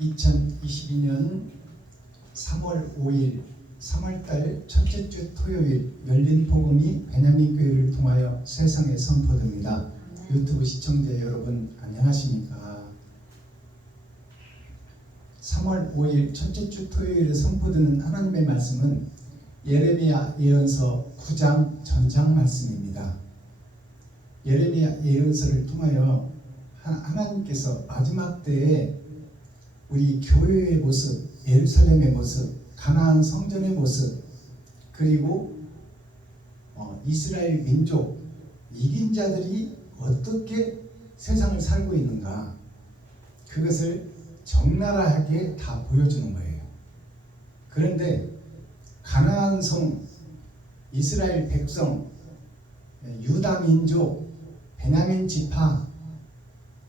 2022년 3월 5일 3월달 첫째 주 토요일 열린 복음이 베냐민 교회를 통하여 세상에 선포됩니다. 유튜브 시청자 여러분 안녕하십니까? 3월 5일 첫째 주 토요일에 선포되는 하나님의 말씀은 예레미야 예언서 9장 전장 말씀입니다. 예레미야 예언서를 통하여 하나님께서 마지막 때에 우리 교회의 모습, 예루살렘의 모습, 가나안 성전의 모습, 그리고 이스라엘 민족, 이긴 자들이 어떻게 세상을 살고 있는가, 그것을 적나라하게 다 보여주는 거예요. 그런데 가나안 성, 이스라엘 백성, 유다 민족, 베냐민 지파,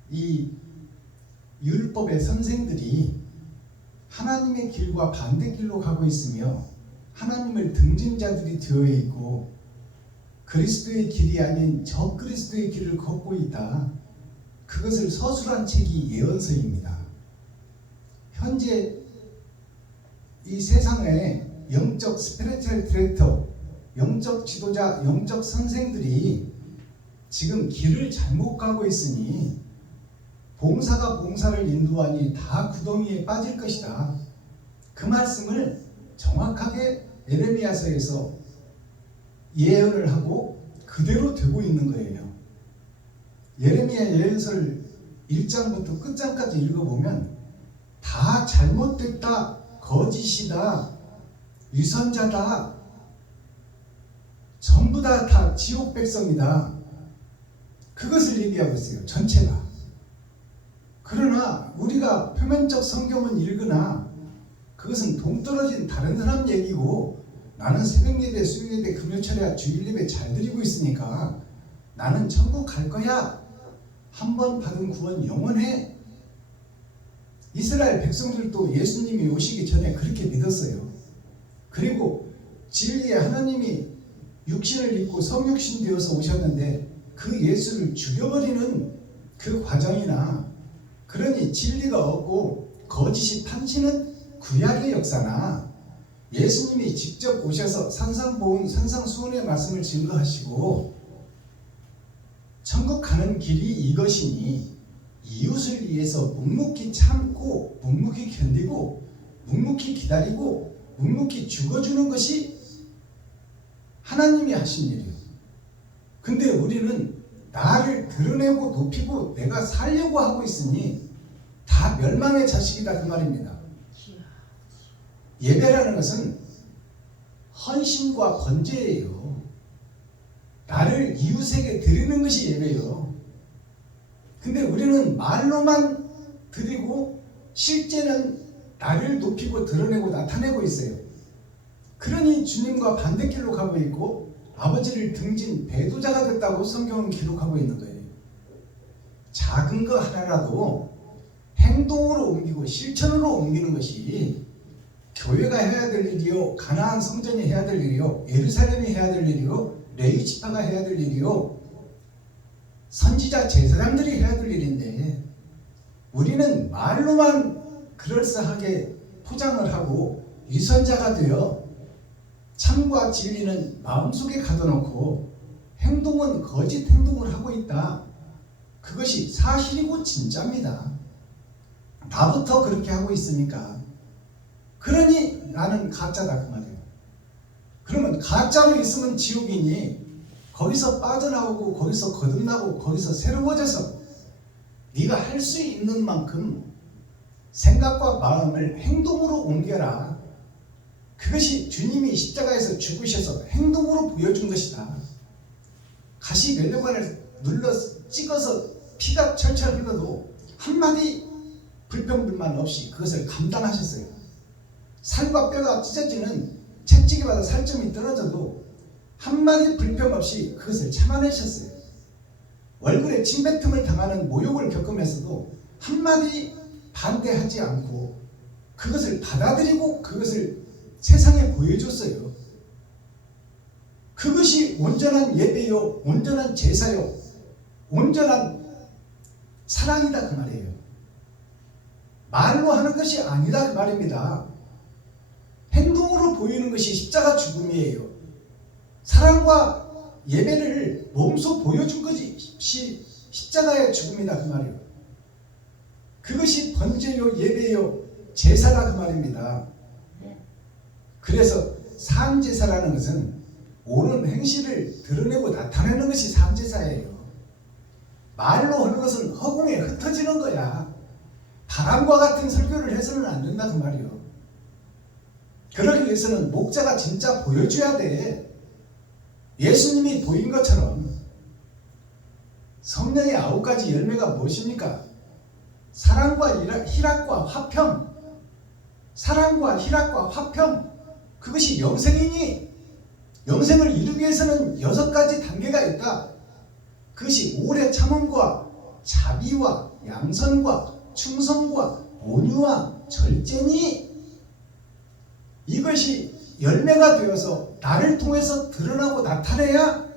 이 율법의 선생들이 하나님의 길과 반대길로 가고 있으며 하나님을 등진 자들이 되어 있고 그리스도의 길이 아닌 적그리스도의 길을 걷고 있다. 그것을 서술한 책이 예언서입니다. 현재 이 세상에 영적 스피리추얼 디렉터, 영적 지도자, 영적 선생들이 지금 길을 잘못 가고 있으니 봉사가 봉사를 인도하니 다 구덩이에 빠질 것이다. 그 말씀을 정확하게 예레미야서에서 예언을 하고 그대로 되고 있는 거예요. 예레미야 예언서를 1장부터 끝장까지 읽어보면 다 잘못됐다, 거짓이다, 위선자다, 전부 다 지옥 백성이다. 그것을 얘기하고 있어요. 전체가. 그러나 우리가 표면적 성경은 읽으나 그것은 동떨어진 다른 사람 얘기고, 나는 새벽예배, 수요예배, 금요철야, 주일예배 잘 드리고 있으니까 나는 천국 갈 거야. 한 번 받은 구원 영원해. 이스라엘 백성들도 예수님이 오시기 전에 그렇게 믿었어요. 그리고 진리의 하나님이 육신을 입고 성육신 되어서 오셨는데 그 예수를 죽여버리는 그 과정이나, 그러니 진리가 없고 거짓이 판치는 구약의 역사나, 예수님이 직접 오셔서 산상보훈, 산상수훈의 말씀을 증거하시고 천국 가는 길이 이것이니 이웃을 위해서 묵묵히 참고 묵묵히 견디고 묵묵히 기다리고 묵묵히 죽어주는 것이 하나님이 하신 일이에요. 근데 우리는 나를 드러내고 높이고 내가 살려고 하고 있으니 다 멸망의 자식이다, 그 말입니다. 예배라는 것은 헌신과 번제예요. 나를 이웃에게 드리는 것이 예배예요. 근데 우리는 말로만 드리고 실제는 나를 높이고 드러내고 나타내고 있어요. 그러니 주님과 반대길로 가고 있고 아버지를 등진 배도자가 됐다고 성경은 기록하고 있는 거예요. 작은 거 하나라도 행동으로 옮기고 실천으로 옮기는 것이 교회가 해야 될 일이요, 가나안 성전이 해야 될 일이요, 예루살렘이 해야 될 일이요, 레위 지파가 해야 될 일이요, 선지자 제사장들이 해야 될 일인데, 우리는 말로만 그럴싸하게 포장을 하고 위선자가 되어 참과 진리는 마음속에 가둬놓고 행동은 거짓 행동을 하고 있다. 그것이 사실이고 진짜입니다. 나부터 그렇게 하고 있으니까. 그러니 나는 가짜다, 그 말이에요. 그러면 가짜로 있으면 지옥이니 거기서 빠져나오고 거기서 거듭나고 거기서 새로워져서 네가 할 수 있는 만큼 생각과 마음을 행동으로 옮겨라. 그것이 주님이 십자가에서 죽으셔서 행동으로 보여준 것이다. 가시 면류관을 눌러 찍어서 피가 철철 흘러도 한마디 불평불만 없이 그것을 감당하셨어요. 살과 뼈가 찢어지는 채찍에마다 살점이 떨어져도 한마디 불평 없이 그것을 참아내셨어요. 얼굴에 침뱉음을 당하는 모욕을 겪으면서도 한마디 반대하지 않고 그것을 받아들이고 그것을 세상에 보여줬어요. 그것이 온전한 예배요, 온전한 제사요, 온전한 사랑이다, 그 말이에요. 말로 하는 것이 아니다 그 말입니다. 행동으로 보이는 것이 십자가 죽음이에요. 사랑과 예배를 몸소 보여준 것이 십자가의 죽음이다 그 말이에요. 그것이 번제요 예배요 제사다 그 말입니다. 그래서 삶제사라는 것은 옳은 행실을 드러내고 나타내는 것이 삶제사예요. 말로 하는 것은 허공에 흩어지는 거야. 바람과 같은 설교를 해서는 안 된다 그 말이요. 그러기 위해서는 목자가 진짜 보여줘야 돼. 예수님이 보인 것처럼. 성령의 9가지 열매가 무엇입니까? 사랑과 희락과 화평. 사랑과 희락과 화평. 그것이 영생이니 영생을 이루기 위해서는 6가지 단계가 있다. 그것이 오래 참음과 자비와 양선과 충성과 온유와 절제니 이것이 열매가 되어서 나를 통해서 드러나고 나타내야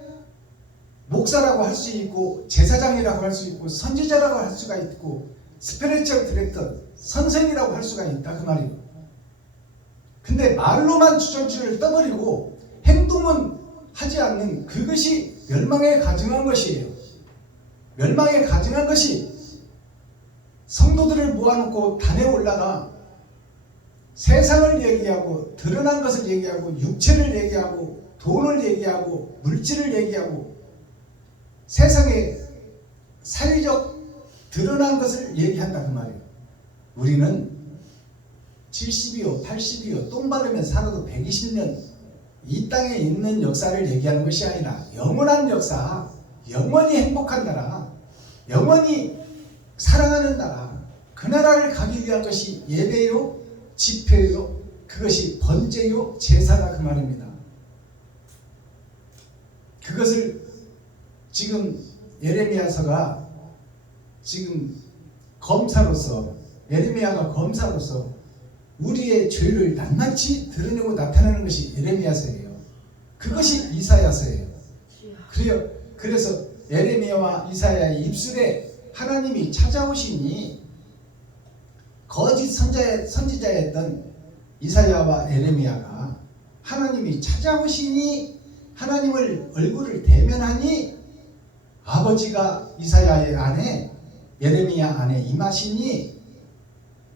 목사라고 할 수 있고 제사장이라고 할 수 있고 선지자라고 할 수가 있고 스피리추얼 디렉터 선생이라고 할 수가 있다 그 말이에요. 근데 말로만 주전주를 떠버리고 행동은 하지 않는 그것이 멸망에 가증한 것이에요. 멸망에 가증한 것이 성도들을 모아놓고 단에 올라가 세상을 얘기하고 드러난 것을 얘기하고 육체를 얘기하고 돈을 얘기하고 물질을 얘기하고 세상에 사회적 드러난 것을 얘기한다 그 말이에요. 우리는 70이요 80이요 똥 바르면 살아도 120년 이 땅에 있는 역사를 얘기하는 것이 아니라 영원한 역사, 영원히 행복한 나라, 영원히 사랑하는 나라, 그 나라를 가기 위한 것이 예배요 집회요 그것이 번제요 제사다 그 말입니다. 그것을 지금 예레미야서가 지금 검사로서 예레미야가 검사로서 우리의 죄를 낱낱이 드러내고 나타내는 것이 예레미야서예요. 그것이 이사야서예요. 그래서 예레미야와 이사야의 입술에 하나님이 찾아오시니 거짓 선지자였던 이사야와 예레미야가 하나님이 찾아오시니 하나님을 얼굴을 대면하니 아버지가 이사야의 아내 예레미야 안에 임하시니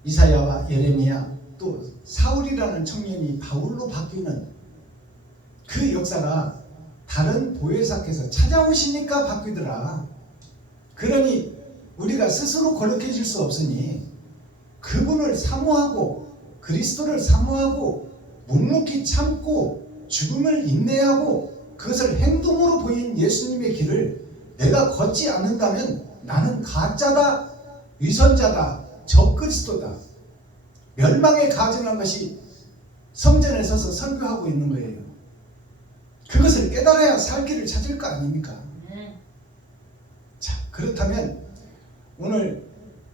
이사야와 예레미야 또 사울이라는 청년이 바울로 바뀌는 그 역사가 다른 보혜사께서 찾아오시니까 바뀌더라. 그러니 우리가 스스로 거룩해질 수 없으니 그분을 사모하고 그리스도를 사모하고 묵묵히 참고 죽음을 인내하고 그것을 행동으로 보인 예수님의 길을 내가 걷지 않는다면 나는 가짜다, 위선자다, 적그리스도다. 멸망에 가증한 것이 성전에 서서 설교하고 있는 거예요. 그것을 깨달아야 살 길을 찾을 거 아닙니까? 자, 그렇다면 오늘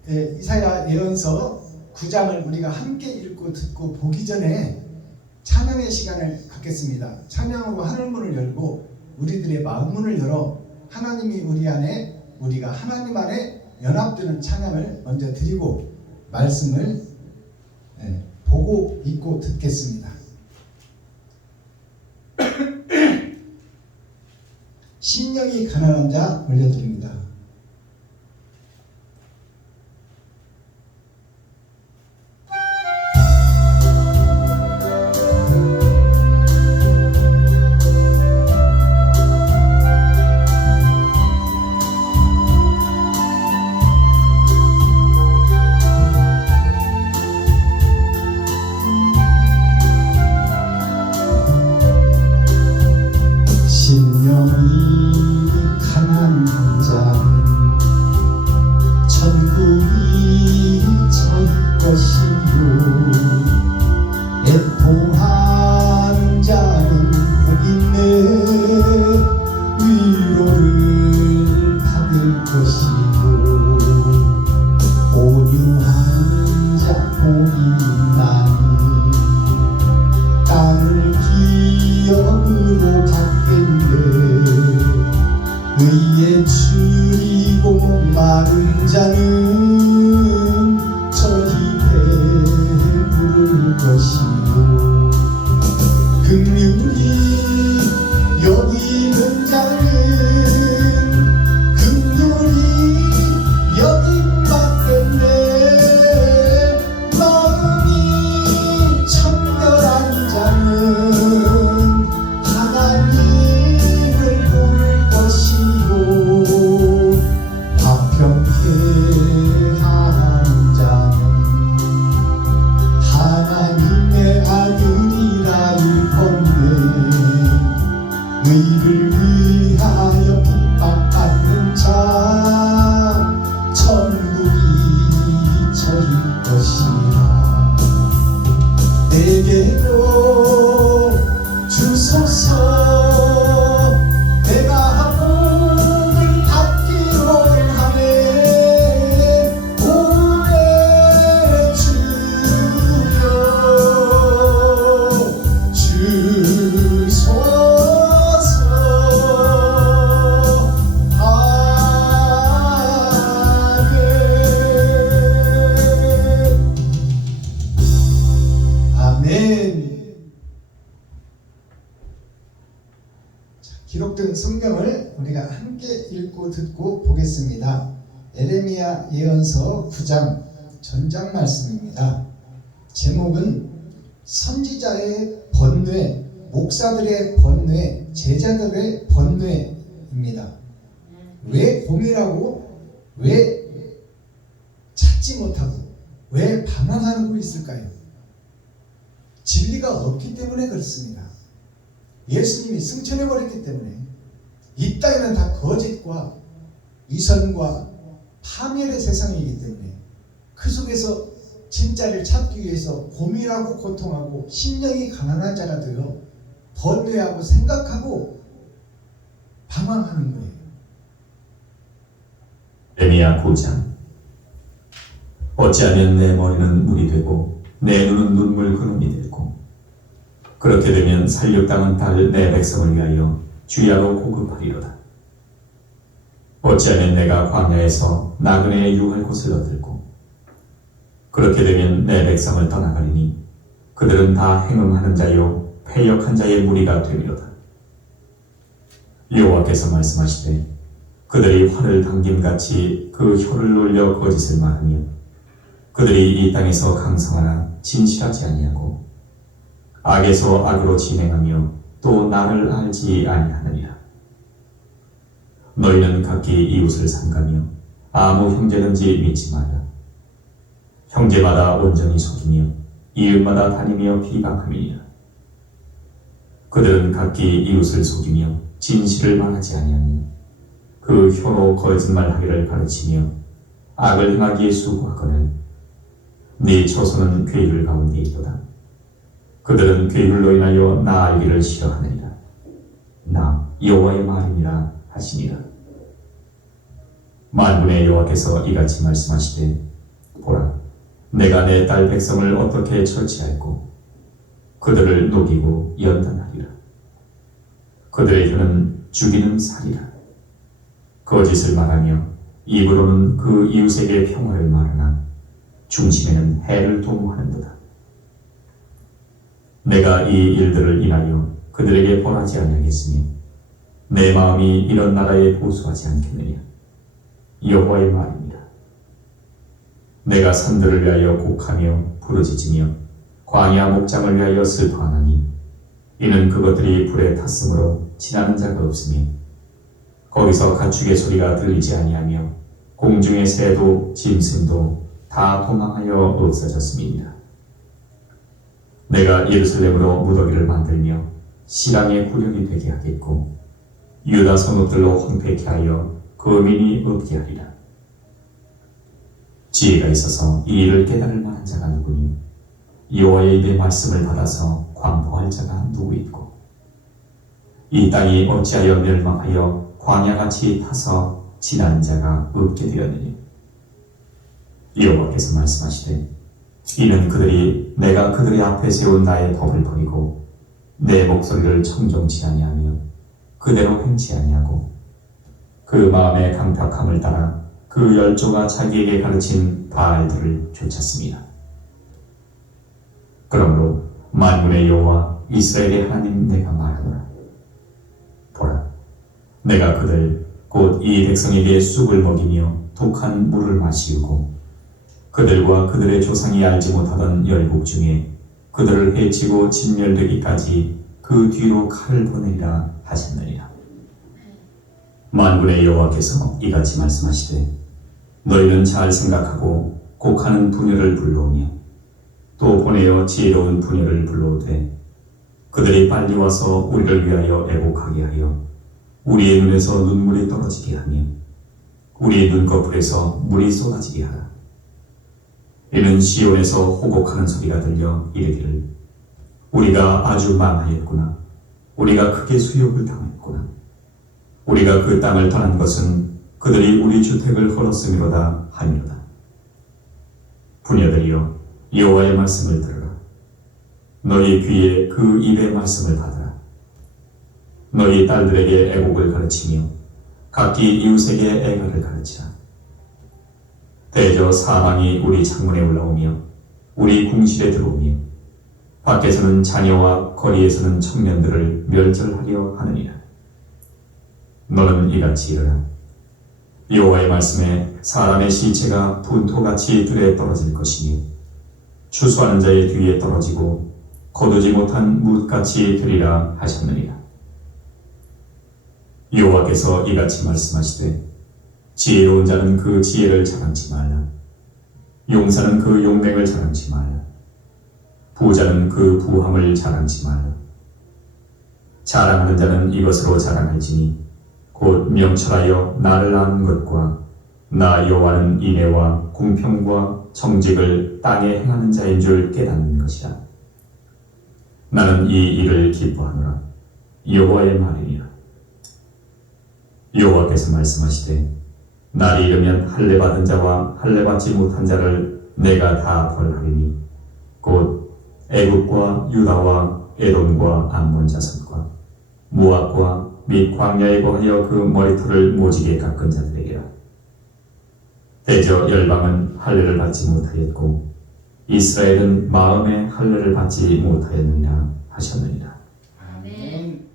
이사야 예언서 9장을 우리가 함께 읽고 듣고 보기 전에 찬양의 시간을 갖겠습니다. 찬양으로 하늘문을 열고 우리들의 마음문을 열어 하나님이 우리 안에 우리가 하나님 안에 연합되는 찬양을 먼저 드리고 말씀을 보고 읽고 듣겠습니다. 심령이 가난한 자 올려드립니다. 의에 줄이고 목마른 자는 저 붙든 성경을 우리가 함께 읽고 듣고 보겠습니다. 에레미야 예언서 9장 전장 말씀입니다. 제목은 선지자의 번뇌, 목사들의 번뇌, 제자들의 번뇌입니다. 왜 고민하고 왜 찾지 못하고 왜 방황하고 있을까요? 진리가 없기 때문에 그렇습니다. 예수님이 승천해버렸기 때문에 이 땅에는 다 거짓과 위선과 파멸의 세상이기 때문에 그 속에서 진짜를 찾기 위해서 고민하고 고통하고 심령이 가난한 자가 되어 번뇌하고 생각하고 방황하는 거예요. 에레미야 9장. 어찌하면 내 머리는 물이 되고 내 눈은 눈물 그름이 되고 그렇게 되면 살육당은 달 내 백성을 위하여 주야로 공급하리로다. 어찌하면 내가 광야에서 나그네의 유할 곳을 얻을고 그렇게 되면 내 백성을 떠나가리니 그들은 다 행음하는 자요 패역한 자의 무리가 되리로다. 여호와께서 말씀하시되 그들이 활을 당김같이 그 혀를 놀려 거짓을 말하며 그들이 이 땅에서 강성하나 진실하지 아니하고 악에서 악으로 진행하며 또 나를 알지 아니하느니라. 너희는 각기 이웃을 삼가며 아무 형제든지 믿지 말라. 형제마다 온전히 속이며 이웃마다 다니며 비방함이니라. 그들은 각기 이웃을 속이며 진실을 말하지 아니하며 그 혀로 거짓말하기를 가르치며 악을 행하기에 수고하거늘 네 처소는 괴율 가운데 있도다. 그들은 괴율로 인하여 나 알기를 싫어하느니라. 나 여호와의 말이니라 하시니라. 만군의 여호와께서 이같이 말씀하시되 보라, 내가 내 딸 백성을 어떻게 처치할꼬 그들을 녹이고 연단하리라. 그들의 혀는 죽이는 살이라. 거짓을 말하며 입으로는 그 이웃에게 평화를 말하나 중심에는 해를 도모하는도다. 내가 이 일들을 인하여 그들에게 벌하지 아니하겠으며 내 마음이 이런 나라에 보수하지 않겠느냐. 여호와의 말입니다. 내가 산들을 위하여 곡하며 부르짖으며 광야 목장을 위하여 슬퍼하나니 이는 그것들이 불에 탔으므로 지나는 자가 없으며 거기서 가축의 소리가 들리지 아니하며 공중의 새도 짐승도 다 도망하여 없어졌음이니라. 내가 예루살렘으로 무더기를 만들며 실랑의 구력이 되게 하겠고 유다 성읍들로 황폐케 하여 거민이 없게 하리라. 지혜가 있어서 이 일을 깨달을 만한 자가 누구니 여호와의 입의 말씀을 받아서 광포할 자가 누구 있고 이 땅이 어찌하여 멸망하여 광야같이 타서 지나는 자가 없게 되었느냐. 여호와께서 말씀하시되 이는 그들이 내가 그들의 앞에 세운 나의 법을 버리고 내 목소리를 청종치 아니하며 그대로 행치 아니하고 그 마음의 강팍함을 따라 그 열조가 자기에게 가르친 바알들을 쫓았습니다. 그러므로 만군의 여호와 이스라엘의 하나님 내가 말하노라. 보라, 내가 그들 곧 이 백성에게 쑥을 먹이며 독한 물을 마시우고 그들과 그들의 조상이 알지 못하던 열국 중에 그들을 해치고 진멸되기까지 그 뒤로 칼을 보내리라 하셨느니라. 만군의 여호와께서 이같이 말씀하시되 너희는 잘 생각하고 곡하는 부녀를 불러오며 또 보내어 지혜로운 부녀를 불러오되 그들이 빨리 와서 우리를 위하여 애곡하게 하여 우리의 눈에서 눈물이 떨어지게 하며 우리의 눈꺼풀에서 물이 쏟아지게 하라. 이는 시온에서 호곡하는 소리가 들려 이르기를 우리가 아주 망하였구나. 우리가 크게 수욕을 당했구나. 우리가 그 땅을 떠난 것은 그들이 우리 주택을 헐었음이로다 하니로다. 부녀들이여 여호와의 말씀을 들으라. 너희 귀에 그 입의 말씀을 받으라. 너희 딸들에게 애곡을 가르치며 각기 이웃에게 애가를 가르치라. 대저 사망이 우리 창문에 올라오며 우리 궁실에 들어오며 밖에서는 자녀와 거리에서는 청년들을 멸절하려 하느니라. 너는 이같이 이르라. 여호와의 말씀에 사람의 시체가 분토같이 들에 떨어질 것이니 추수하는 자의 뒤에 떨어지고 거두지 못한 뭇같이 되리라 하셨느니라. 여호와께서 이같이 말씀하시되 지혜로운 자는 그 지혜를 자랑치 말라. 용사는 그 용맹을 자랑치 말라. 부자는 그 부함을 자랑치 말라. 자랑하는 자는 이것으로 자랑할지니 곧 명철하여 나를 아는 것과 나 여호와는 인애와 공평과 정직을 땅에 행하는 자인 줄 깨닫는 것이라. 나는 이 일을 기뻐하노라. 여호와의 말이니라. 여호와께서 말씀하시되 날이 이르면 할례 받은 자와 할례 받지 못한 자를 내가 다 벌하리니 곧 애굽과 유다와 에돔과 암몬 자손과 모압과 및 광야에 거하여 그 머리털을 모지게 깎은 자들에게라. 대저 열방은 할례를 받지 못하였고 이스라엘은 마음에 할례를 받지 못하였느니라 하셨느니라. 아멘.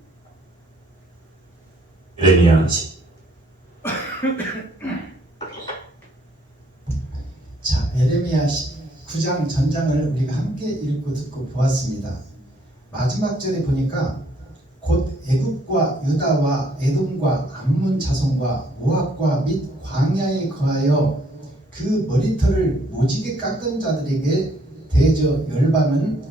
예레미야 10. 자, 에레미야 9장 전장을 우리가 함께 읽고 듣고 보았습니다. 마지막 절에 보니까 곧 애굽과 유다와 에돔과 암몬 자손과 모압과 및 광야에 거하여 그 머리털을 모지게 깎은 자들에게 대저 열방은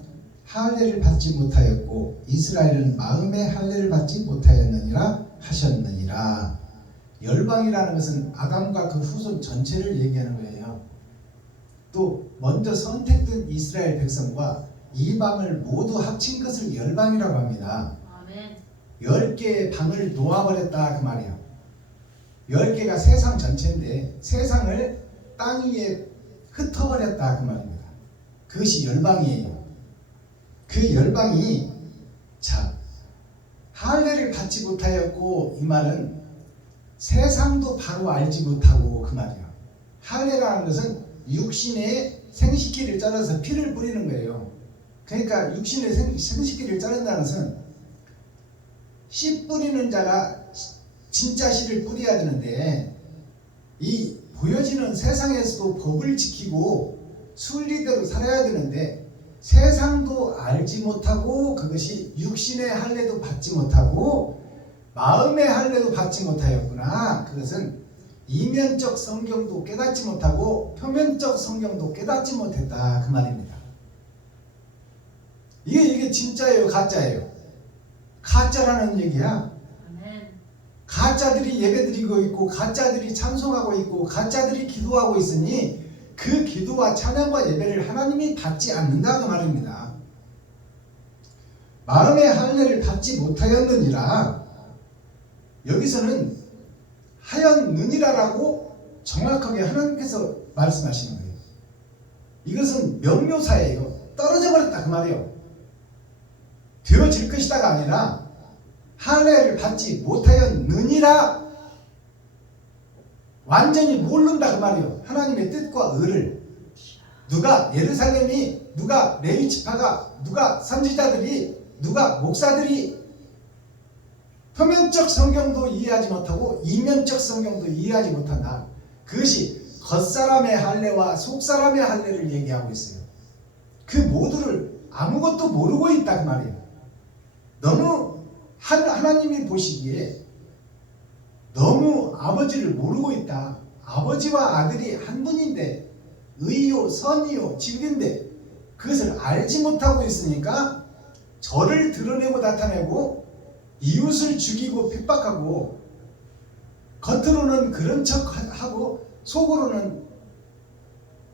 할례를 받지 못하였고 이스라엘은 마음의 할례를 받지 못하였느니라 하셨느니라. 열방이라는 것은 아담과 그 후손 전체를 얘기하는 거예요. 또 먼저 선택된 이스라엘 백성과 이방을 모두 합친 것을 열방이라고 합니다. 10개의 방을 놓아버렸다 그 말이에요. 10개가 세상 전체인데 세상을 땅 위에 흩어버렸다 그 말입니다. 그것이 열방이에요. 그 열방이 자 할례를 받지 못하였고 이 말은 세상도 바로 알지 못하고 그 말이에요. 할례라는 것은 육신의 생식기를 잘라서 피를 뿌리는 거예요. 그러니까 육신의 생식기를 자른다는 것은 씨 뿌리는 자가 진짜 씨를 뿌려야 되는데 이 보여지는 세상에서도 법을 지키고 순리대로 살아야 되는데 세상도 알지 못하고 그것이 육신의 할례도 받지 못하고 마음의 할례도 받지 못하였구나. 그것은 이면적 성경도 깨닫지 못하고 표면적 성경도 깨닫지 못했다 그 말입니다. 이게 진짜예요 가짜예요? 가짜라는 얘기야. 가짜들이 예배드리고 있고 가짜들이 찬송하고 있고 가짜들이 기도하고 있으니 그 기도와 찬양과 예배를 하나님이 받지 않는다 그 말입니다. 마음의 할례를 받지 못하였느니라. 여기서는 하였느니라라고 정확하게 하나님께서 말씀하시는 거예요. 이것은 명료사예요. 떨어져 버렸다 그 말이에요. 되어질 것이다가 아니라 할례를 받지 못하였느니라. 완전히 모른다 그 말이에요. 하나님의 뜻과 의를. 누가 예루살렘이, 누가 레위 지파가, 누가 선지자들이, 누가 목사들이 표면적 성경도 이해하지 못하고 이면적 성경도 이해하지 못한다. 그것이 겉사람의 할례와 속사람의 할례를 얘기하고 있어요. 그 모두를 아무것도 모르고 있다 그 말이에요. 너무 하나님이 보시기에 너무 아버지를 모르고 있다. 아버지와 아들이 한 분인데 의요 선이요 진리인데 그것을 알지 못하고 있으니까 저를 드러내고 나타내고 이웃을 죽이고 핍박하고 겉으로는 그런 척하고 속으로는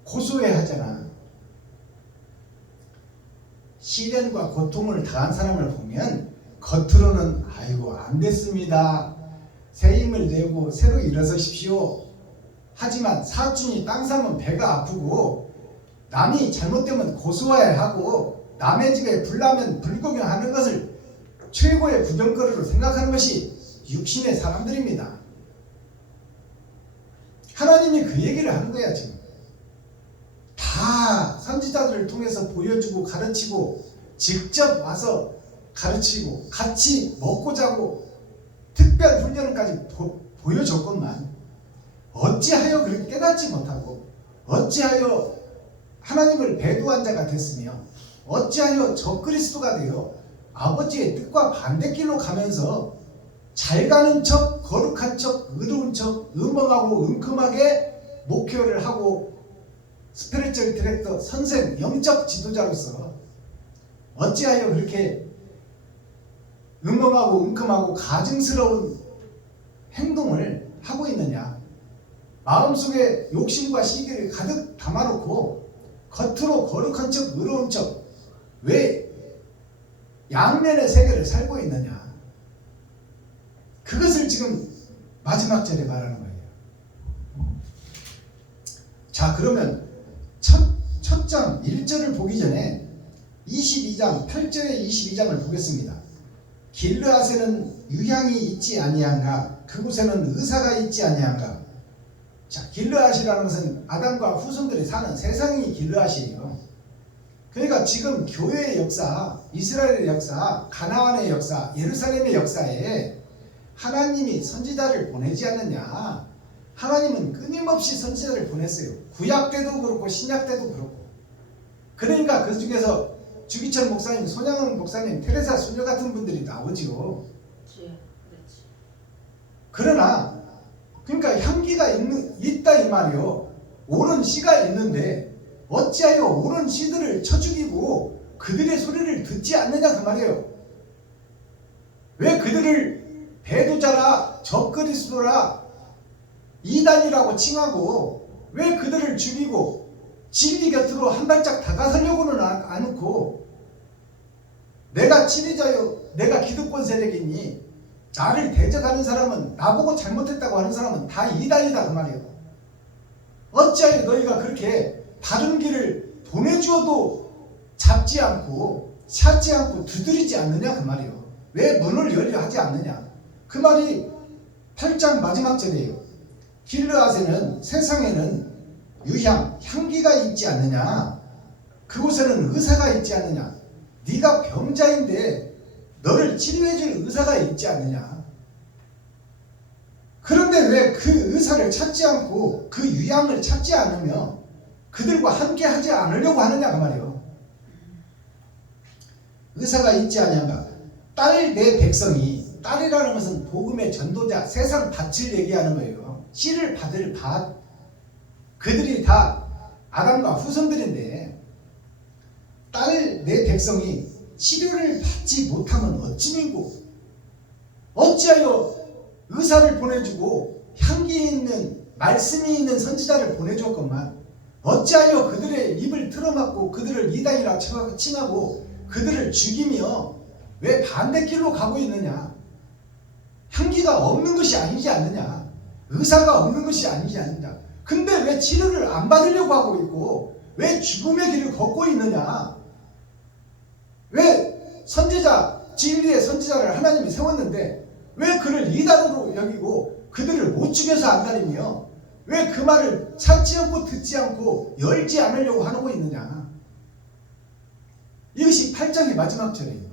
고소해 하잖아. 시련과 고통을 당한 사람을 보면 겉으로는 아이고 안 됐습니다. 새 힘을 내고 새로 일어서십시오. 하지만 사촌이 땅 사면 배가 아프고 남이 잘못되면 고소해야 하고 남의 집에 불나면 불구경하는 것을 최고의 구경거리로 생각하는 것이 육신의 사람들입니다. 하나님이 그 얘기를 하는 거야 지금. 다 선지자들을 통해서 보여주고 가르치고 직접 와서 가르치고 같이 먹고 자고 특별 훈련까지 보여줬건만 어찌하여 그렇게 깨닫지 못하고 어찌하여 하나님을 배도한 자가 됐으며 어찌하여 적그리스도가 되어 아버지의 뜻과 반대길로 가면서 잘 가는 척, 거룩한 척, 의로운 척, 음험하고 은큼하게 목회를 하고 스피리추얼 디렉터, 선생, 영적 지도자로서 어찌하여 그렇게 음험하고 은큼하고 가증스러운 행동을 하고 있느냐. 마음속에 욕심과 시기를 가득 담아놓고 겉으로 거룩한 척, 의로운 척, 왜 양면의 세계를 살고 있느냐. 그것을 지금 마지막 절에 말하는 거예요. 자, 그러면 첫 장 1절을 보기 전에 22장 8절에 22장을 보겠습니다. 길르앗에는 유향이 있지 아니한가, 그곳에는 의사가 있지 아니한가. 자, 길르앗이라는 것은 아담과 후손들이 사는 세상이 길르앗이에요. 그러니까 지금 교회의 역사, 이스라엘의 역사, 가나안의 역사, 예루살렘의 역사에 하나님이 선지자를 보내지 않느냐. 하나님은 끊임없이 선지자를 보냈어요. 구약 때도 그렇고 신약 때도 그렇고. 그러니까 그 중에서 주기철 목사님, 손양은 목사님, 테레사 수녀 같은 분들이 나오지요. 그러나 그러니까 향기가 있다 이 말이요. 옳은 씨가 있는데 어찌하여 옳은 씨들을 쳐 죽이고 그들의 소리를 듣지 않느냐 그 말이에요. 왜 그들을 배도자라, 적그리스도라, 이단이라고 칭하고 왜 그들을 죽이고 진리 곁으로 한 발짝 다가서려고는 않고, 내가 진리자요, 내가 기득권 세력이니 나를 대적하는 사람은, 나보고 잘못했다고 하는 사람은 다 이단이다 그 말이에요. 어찌하여 너희가 그렇게 바른 길을 보내주어도 잡지 않고 찾지 않고 두드리지 않느냐 그 말이에요. 왜 문을 열려 하지 않느냐. 그 말이 8장 마지막 절이에요. 길르앗에는, 세상에는 유향, 향기가 있지 않느냐. 그곳에는 의사가 있지 않느냐. 네가 병자인데 너를 치료해줄 의사가 있지 않느냐. 그런데 왜 그 의사를 찾지 않고 그 유향을 찾지 않으며 그들과 함께 하지 않으려고 하느냐 그 말이에요. 의사가 있지 않냐가, 딸 내 백성이, 딸이라는 것은 복음의 전도자, 세상 밭을 얘기하는 거예요. 씨를 받을 밭. 그들이 다 아담과 후손들인데, 딸 내 백성이 치료를 받지 못하면 어찌민고, 어찌하여 의사를 보내주고 향기 있는 말씀이 있는 선지자를 보내줬건만 어찌하여 그들의 입을 틀어막고 그들을 이단이라 칭하고 그들을 죽이며 왜 반대길로 가고 있느냐. 향기가 없는 것이 아니지 않느냐. 의사가 없는 것이 아니지 않느냐. 근데 왜 치료를 안 받으려고 하고 있고 왜 죽음의 길을 걷고 있느냐. 왜 선지자, 진리의 선지자를 하나님이 세웠는데 왜 그를 이단으로 여기고 그들을 못 죽여서 안달이며 왜 그 말을 찾지 않고 듣지 않고 열지 않으려고 하고 있느냐. 이것이 8장의 마지막 절이에요.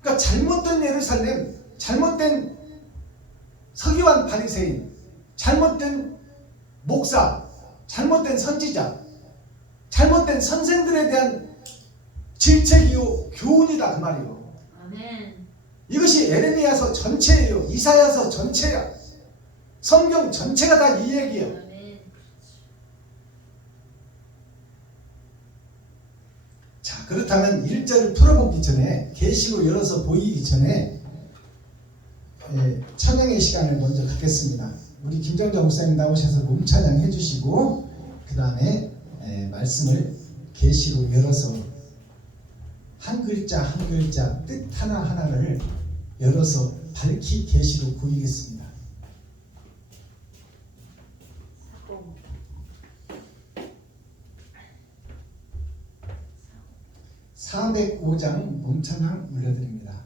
그러니까 잘못된 예루살렘, 잘못된 서기관 바리새인, 잘못된 목사, 잘못된 선지자, 잘못된 선생들에 대한 질책이요 교훈이다 그 말이에요. 아멘. 이것이 에레미야서 전체예요. 이사야서 전체야. 성경 전체가 다 이 얘기예요. 아멘. 자, 그렇다면 1절을 풀어보기 전에, 계시로 열어서 보이기 전에 찬양의 시간을 먼저 갖겠습니다. 우리 김정자 목사님 나오셔서 몸 찬양 해주시고 그 다음에 말씀을 계시로 열어서 한 글자 한 글자 뜻 하나하나를 열어서 밝히 계시로 보이겠습니다. 사공. 405장 몸찬양 올려드립니다.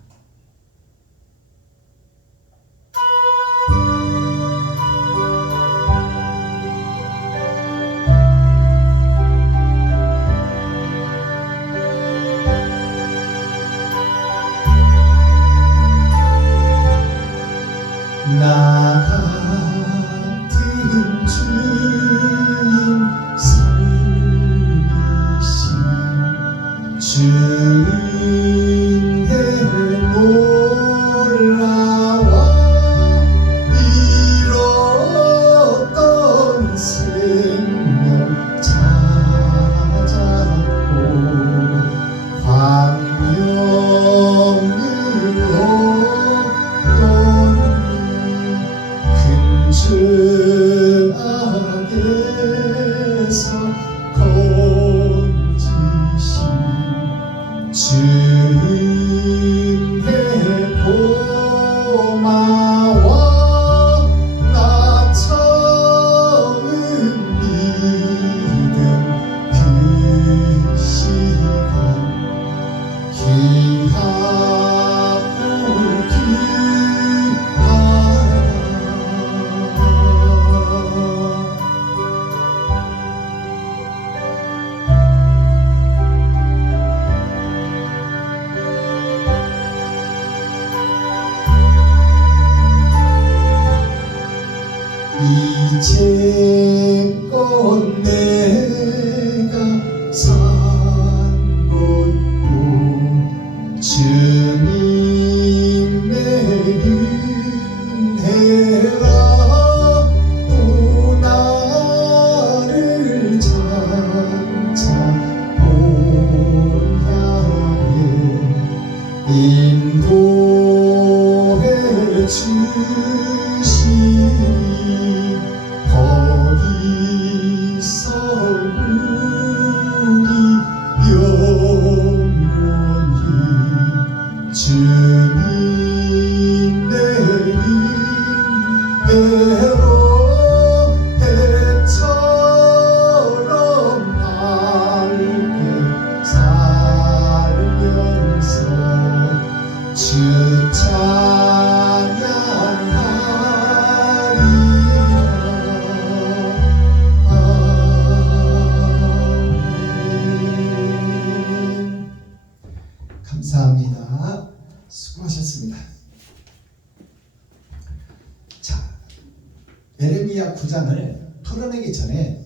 9장을 풀어내기 전에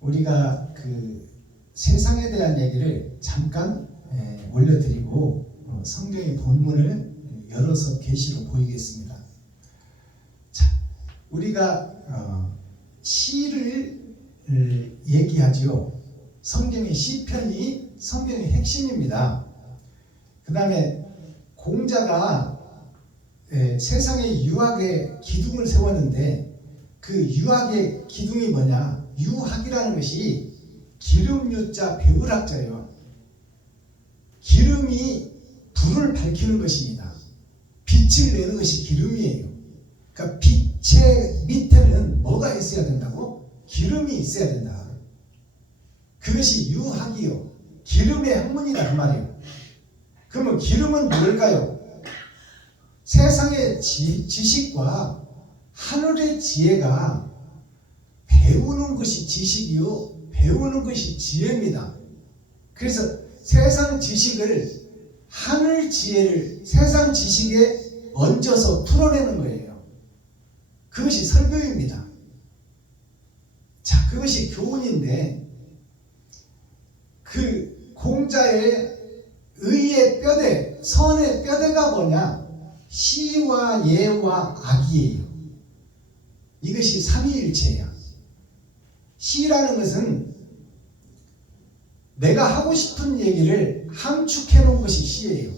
우리가 그 세상에 대한 얘기를 잠깐 올려드리고 성경의 본문을 열어서 계시로 보이겠습니다. 자, 우리가 시를 얘기하죠. 성경의 시편이 성경의 핵심입니다. 그 다음에 공자가 세상의 유학의 기둥을 세웠는데 그 유학의 기둥이 뭐냐? 유학이라는 것이 기름유자 배울학자예요. 기름이 불을 밝히는 것입니다. 빛을 내는 것이 기름이에요. 그러니까 빛의 밑에는 뭐가 있어야 된다고? 기름이 있어야 된다. 그것이 유학이요. 기름의 학문이다 그 말이에요. 그러면 기름은 뭘까요? 세상의 지식과 하늘의 지혜가 배우는 것이 지식이요, 배우는 것이 지혜입니다. 그래서 세상 지식을 하늘 지혜를 세상 지식에 얹어서 풀어내는 거예요. 그것이 설교입니다. 자, 그것이 교훈인데 그 공자의 의의 뼈대, 선의 뼈대가 뭐냐? 시와 예와 악이에요. 이것이 삼위일체야. 시라는 것은 내가 하고 싶은 얘기를 함축해 놓은 것이 시예요.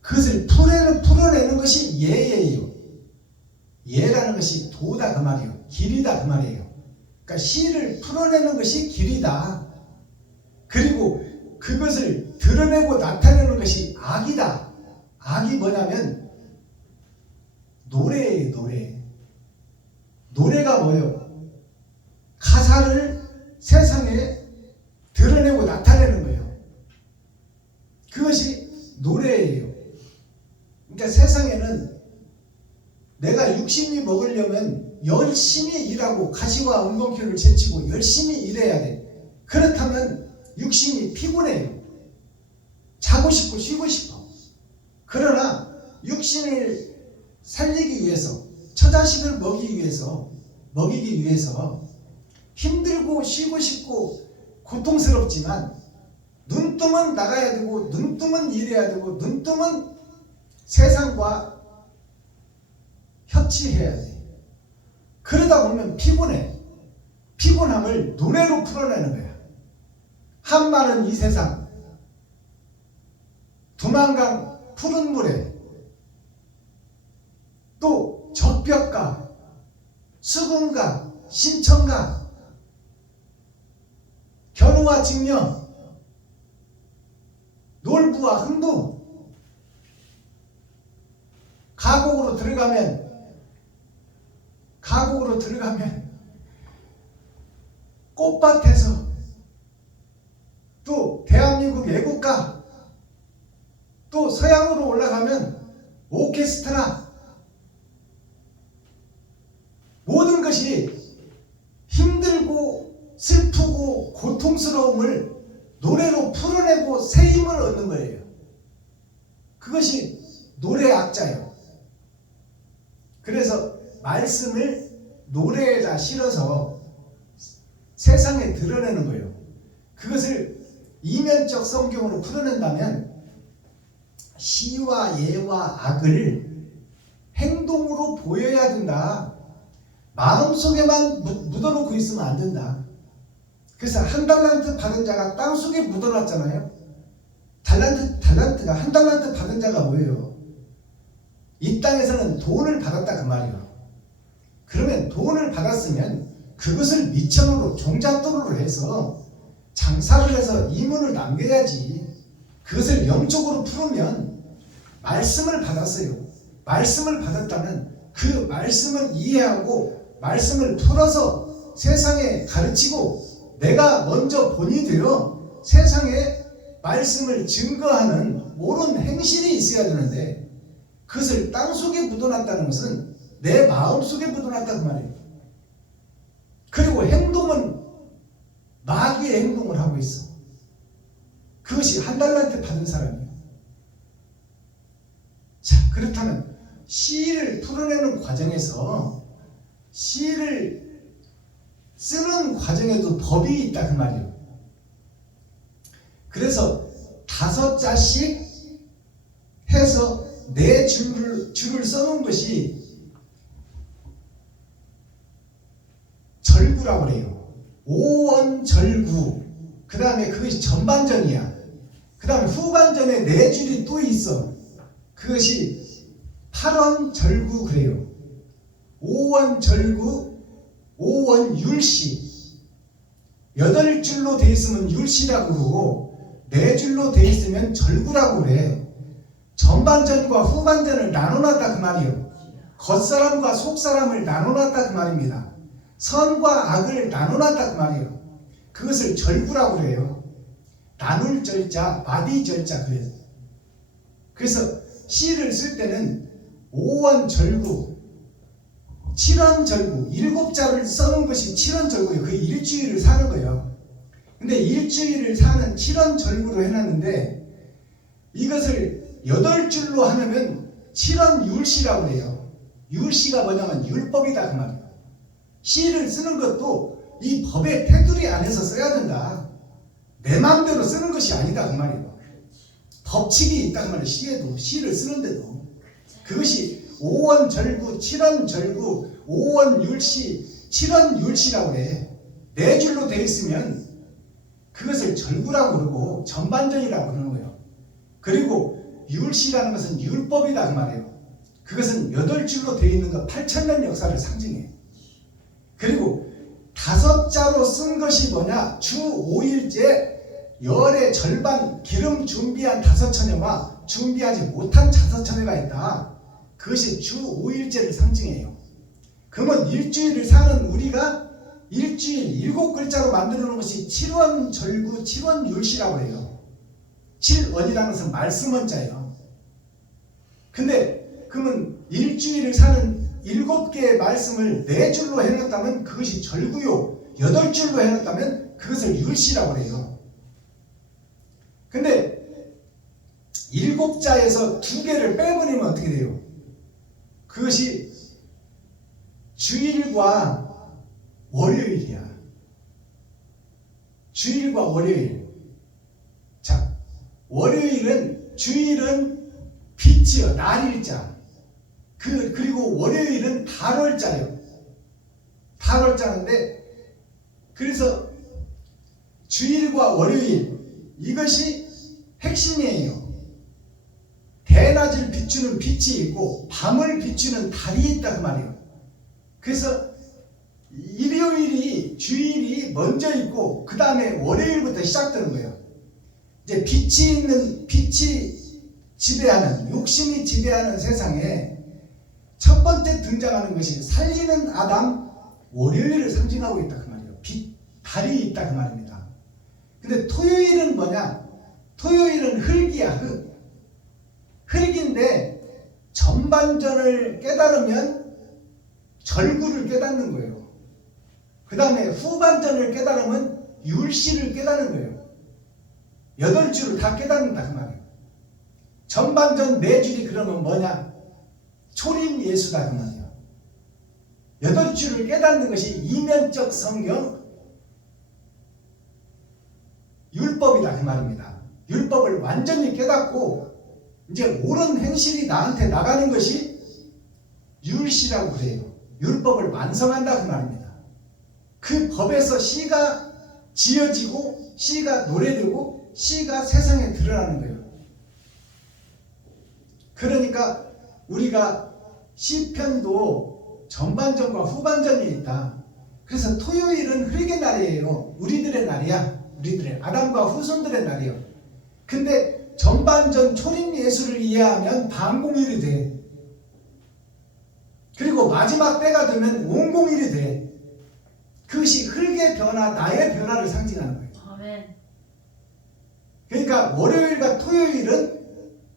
그것을 풀어내는 것이 예예요. 예라는 것이 도다 그 말이에요. 길이다 그 말이에요. 그러니까 시를 풀어내는 것이 길이다. 그리고 그것을 드러내고 나타내는 것이 악이다. 악이 뭐냐면 노래예요. 노래. 노래가 뭐예요? 가사를 세상에 드러내고 나타내는 거예요. 그것이 노래예요. 그러니까 세상에는 내가 육신이 먹으려면 열심히 일하고 가시와 엉겅퀴를 제치고 열심히 일해야 돼. 그렇다면 육신이 피곤해요. 자고 싶고 쉬고 싶어. 그러나 육신을 살리기 위해서, 처자식을 먹이기 위해서 힘들고 쉬고 싶고 고통스럽지만 눈뜨면 나가야 되고 눈뜨면 일해야 되고 눈뜨면 세상과 협치해야 돼. 그러다 보면 피곤해. 피곤함을 노래로 풀어내는 거야. 한마는 이 세상, 두만강 푸른 물에, 또 적벽가, 수궁가, 신청가, 견우와 직녀, 놀부와 흥부, 가곡으로 들어가면 꽃밭에서, 또 대한민국 애국가, 또 서양으로 올라가면 오케스트라, 모든 것이 힘들고 슬프고 고통스러움을 노래로 풀어내고 새 힘을 얻는 거예요. 그것이 노래의 악자예요. 그래서 말씀을 노래에다 실어서 세상에 드러내는 거예요. 그것을 이면적 성경으로 풀어낸다면 시와 예와 악을 행동으로 보여야 된다. 마음속에만 묻어놓고 있으면 안 된다. 그래서 한 달란트 받은 자가 땅속에 묻어놨잖아요. 달란트가 한 달란트 받은 자가 뭐예요? 이 땅에서는 돈을 받았다 그 말이에요. 그러면 돈을 받았으면 그것을 미천으로 종잣돈으로 해서 장사를 해서 이문을 남겨야지. 그것을 영적으로 풀으면 말씀을 받았어요. 말씀을 받았다면 그 말씀을 이해하고 말씀을 풀어서 세상에 가르치고 내가 먼저 본이 되어 세상에 말씀을 증거하는 옳은 행실이 있어야 되는데 그것을 땅속에 묻어놨다는 것은 내 마음속에 묻어놨다 그 말이에요. 그리고 행동은 마귀의 행동을 하고 있어. 그것이 한 달란트 받은 사람이에요. 자, 그렇다면 시를 풀어내는 과정에서 시를 쓰는 과정에도 법이 있다 그 말이에요. 그래서 5자씩 해서 4줄을 써놓은 것이 절구라고 그래요. 5원절구. 그 다음에 그것이 전반전이야. 그 다음에 후반전에 4줄이 또 있어. 그것이 8원절구 그래요. 5원절구, 5원율시. 8줄로 돼 있으면 율시라고 그러고 4줄로 돼 있으면 절구라고 그래. 전반전과 후반전을 나눠놨다 그 말이에요. 겉사람과 속사람을 나눠놨다 그 말입니다. 선과 악을 나눠놨다 그 말이에요. 그것을 절구라고 그래요. 나눌 절자, 마디 절자 그래서. 그래서 시를 쓸 때는 5원절구, 7원절구, 7자를 써놓은 것이 7원절구예요. 그 일주일을 사는 거예요. 근데 일주일을 사는 7원절구로 해놨는데 이것을 8줄로 하면 7원율시라고 해요. 율시가 뭐냐면 율법이다 그 말이에요. 시를 쓰는 것도 이 법의 테두리 안에서 써야 된다. 내 마음대로 쓰는 것이 아니다 그 말이에요. 법칙이 있다 그 말이에요. 시에도, 시를 쓰는데도. 그것이 5원절구, 7원절구, 5원율시, 7원율시라고 해. 4줄로 되어 있으면 그것을 절구라고 그러고 전반전이라고 그러는 거예요. 그리고 율시라는 것은 율법이다 그 말이에요. 그것은 8줄로 되어 있는 것 8,000년 역사를 상징해. 그리고 5자로 쓴 것이 뭐냐? 주 5일째 열의 절반 기름 준비한 5처녀와 준비하지 못한 5처녀가 있다. 그것이 주 5일째를 상징해요. 그러면 일주일을 사는 우리가 일주일 7글자로 만들어 놓은 것이 7원절구, 7원율시라고 해요. 7원이라는 것은 말씀원자예요. 근데 그러면 일주일을 사는 7개의 말씀을 4줄로 해놨다면 그것이 절구요. 8줄로 해놨다면 그것을 율시라고 해요. 근데 7자에서 2개를 빼버리면 어떻게 돼요? 그것이 주일과 월요일이야. 주일과 월요일. 자, 월요일은, 주일은 빛이요, 날일자. 그리고 월요일은 달월자예요. 달월자인데, 그래서 주일과 월요일, 이것이 핵심이에요. 대낮을 비추는 빛이 있고 밤을 비추는 달이 있다 그 말이에요. 그래서 일요일이, 주일이 먼저 있고 그 다음에 월요일부터 시작되는 거예요. 이제 빛이 지배하는, 욕심이 지배하는 세상에 첫 번째 등장하는 것이 살리는 아담, 월요일을 상징하고 있다 그 말이에요. 달이 있다 그 말입니다. 근데 토요일은 뭐냐? 토요일은 흙이야, 흙. 흙인데 전반전을 깨달으면 절구를 깨닫는 거예요. 그 다음에 후반전을 깨달으면 율시를 깨닫는 거예요. 8줄을 다 깨닫는다 그 말이에요. 전반전 4줄이 그러면 뭐냐? 초림 예수다 그 말이에요. 8줄을 깨닫는 것이 이면적 성경 율법이다 그 말입니다. 율법을 완전히 깨닫고 이제 옳은 행실이 나한테 나가는 것이 율시라고 그래요. 율법을 완성한다 그 말입니다. 그 법에서 시가 지어지고 시가 노래되고 시가 세상에 드러나는 거예요. 그러니까 우리가 시편도 전반전과 후반전이 있다. 그래서 토요일은 흙의 날이에요. 우리들의 날이야. 우리들의 아담과 후손들의 날이에요. 근데 전반전 초림 예수를 이해하면 반공일이 돼. 그리고 마지막 때가 되면 온공일이 돼. 그것이 흙의 변화, 나의 변화를 상징하는 거예요. 아멘. 그러니까 월요일과 토요일은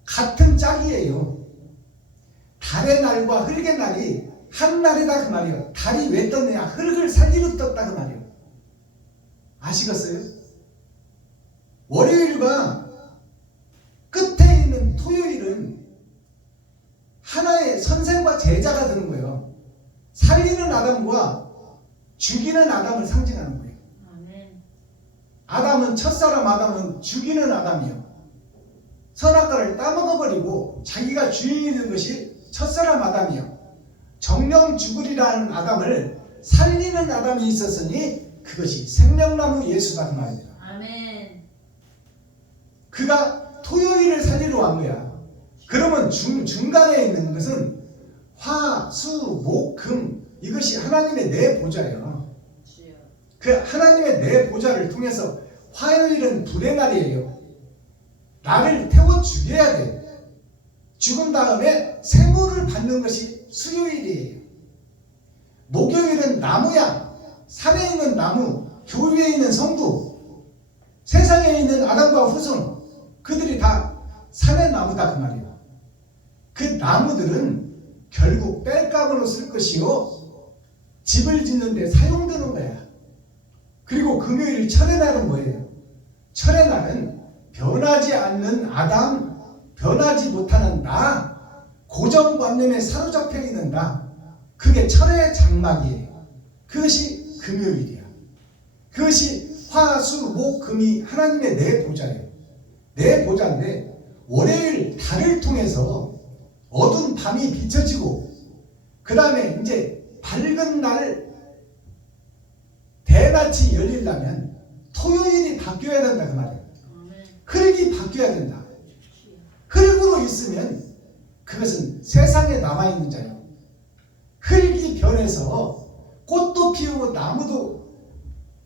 같은 짝이에요. 달의 날과 흙의 날이 한 날이다 그 말이에요. 달이 왜 떴느냐? 흙을 살리러 떴다 그 말이에요. 아시겠어요? 월요일과 끝에 있는 토요일은 하나의 선생과 제자가 되는 거예요. 살리는 아담과 첫사람 아담은 죽이는 아담이요. 선악과를 따먹어버리고 자기가 주인이 된 것이 첫사람 아담이요. 정령 죽으리라는 아담을 살리는 아담이 있었으니 그것이 생명나무 예수다 그 말입니다. 아멘. 그가 토요일을 살리러 왔 거야. 그러면 중간에 있는 것은 화, 수, 목, 금 이것이 하나님의 네 보좌예요. 주여. 그 하나님의 네 보좌를 통해서 화요일은 불의 날이에요. 나를 태워 죽여야 돼. 죽은 다음에 생물을 받는 것이 수요일이에요. 목요일은 나무야. 산에 있는 나무, 교회에 있는 성도, 세상에 있는 아담과 후손, 그들이 다 산의 나무다 그 말이에요. 그 나무들은 결국 땔감으로 쓸 것이요 집을 짓는 데 사용되는 거야. 그리고 금요일 철의 날은 뭐예요? 철의 날은 변하지 않는 아담, 변하지 못하는 나, 고정관념에 사로잡혀 있는 나, 그게 철의 장막이에요. 그것이 금요일이야. 그것이 화, 수, 목, 금이 하나님의 네 보좌예요. 네 보좌인데 월요일 달을 통해서 어두운 밤이 비춰지고 그 다음에 이제 밝은 날 대낮이 열리려면 토요일이 바뀌어야 된다 그 말이에요. 흙이 바뀌어야 된다. 흙으로 있으면 그것은 세상에 남아있는 자예요. 흙이 변해서 꽃도 피우고 나무도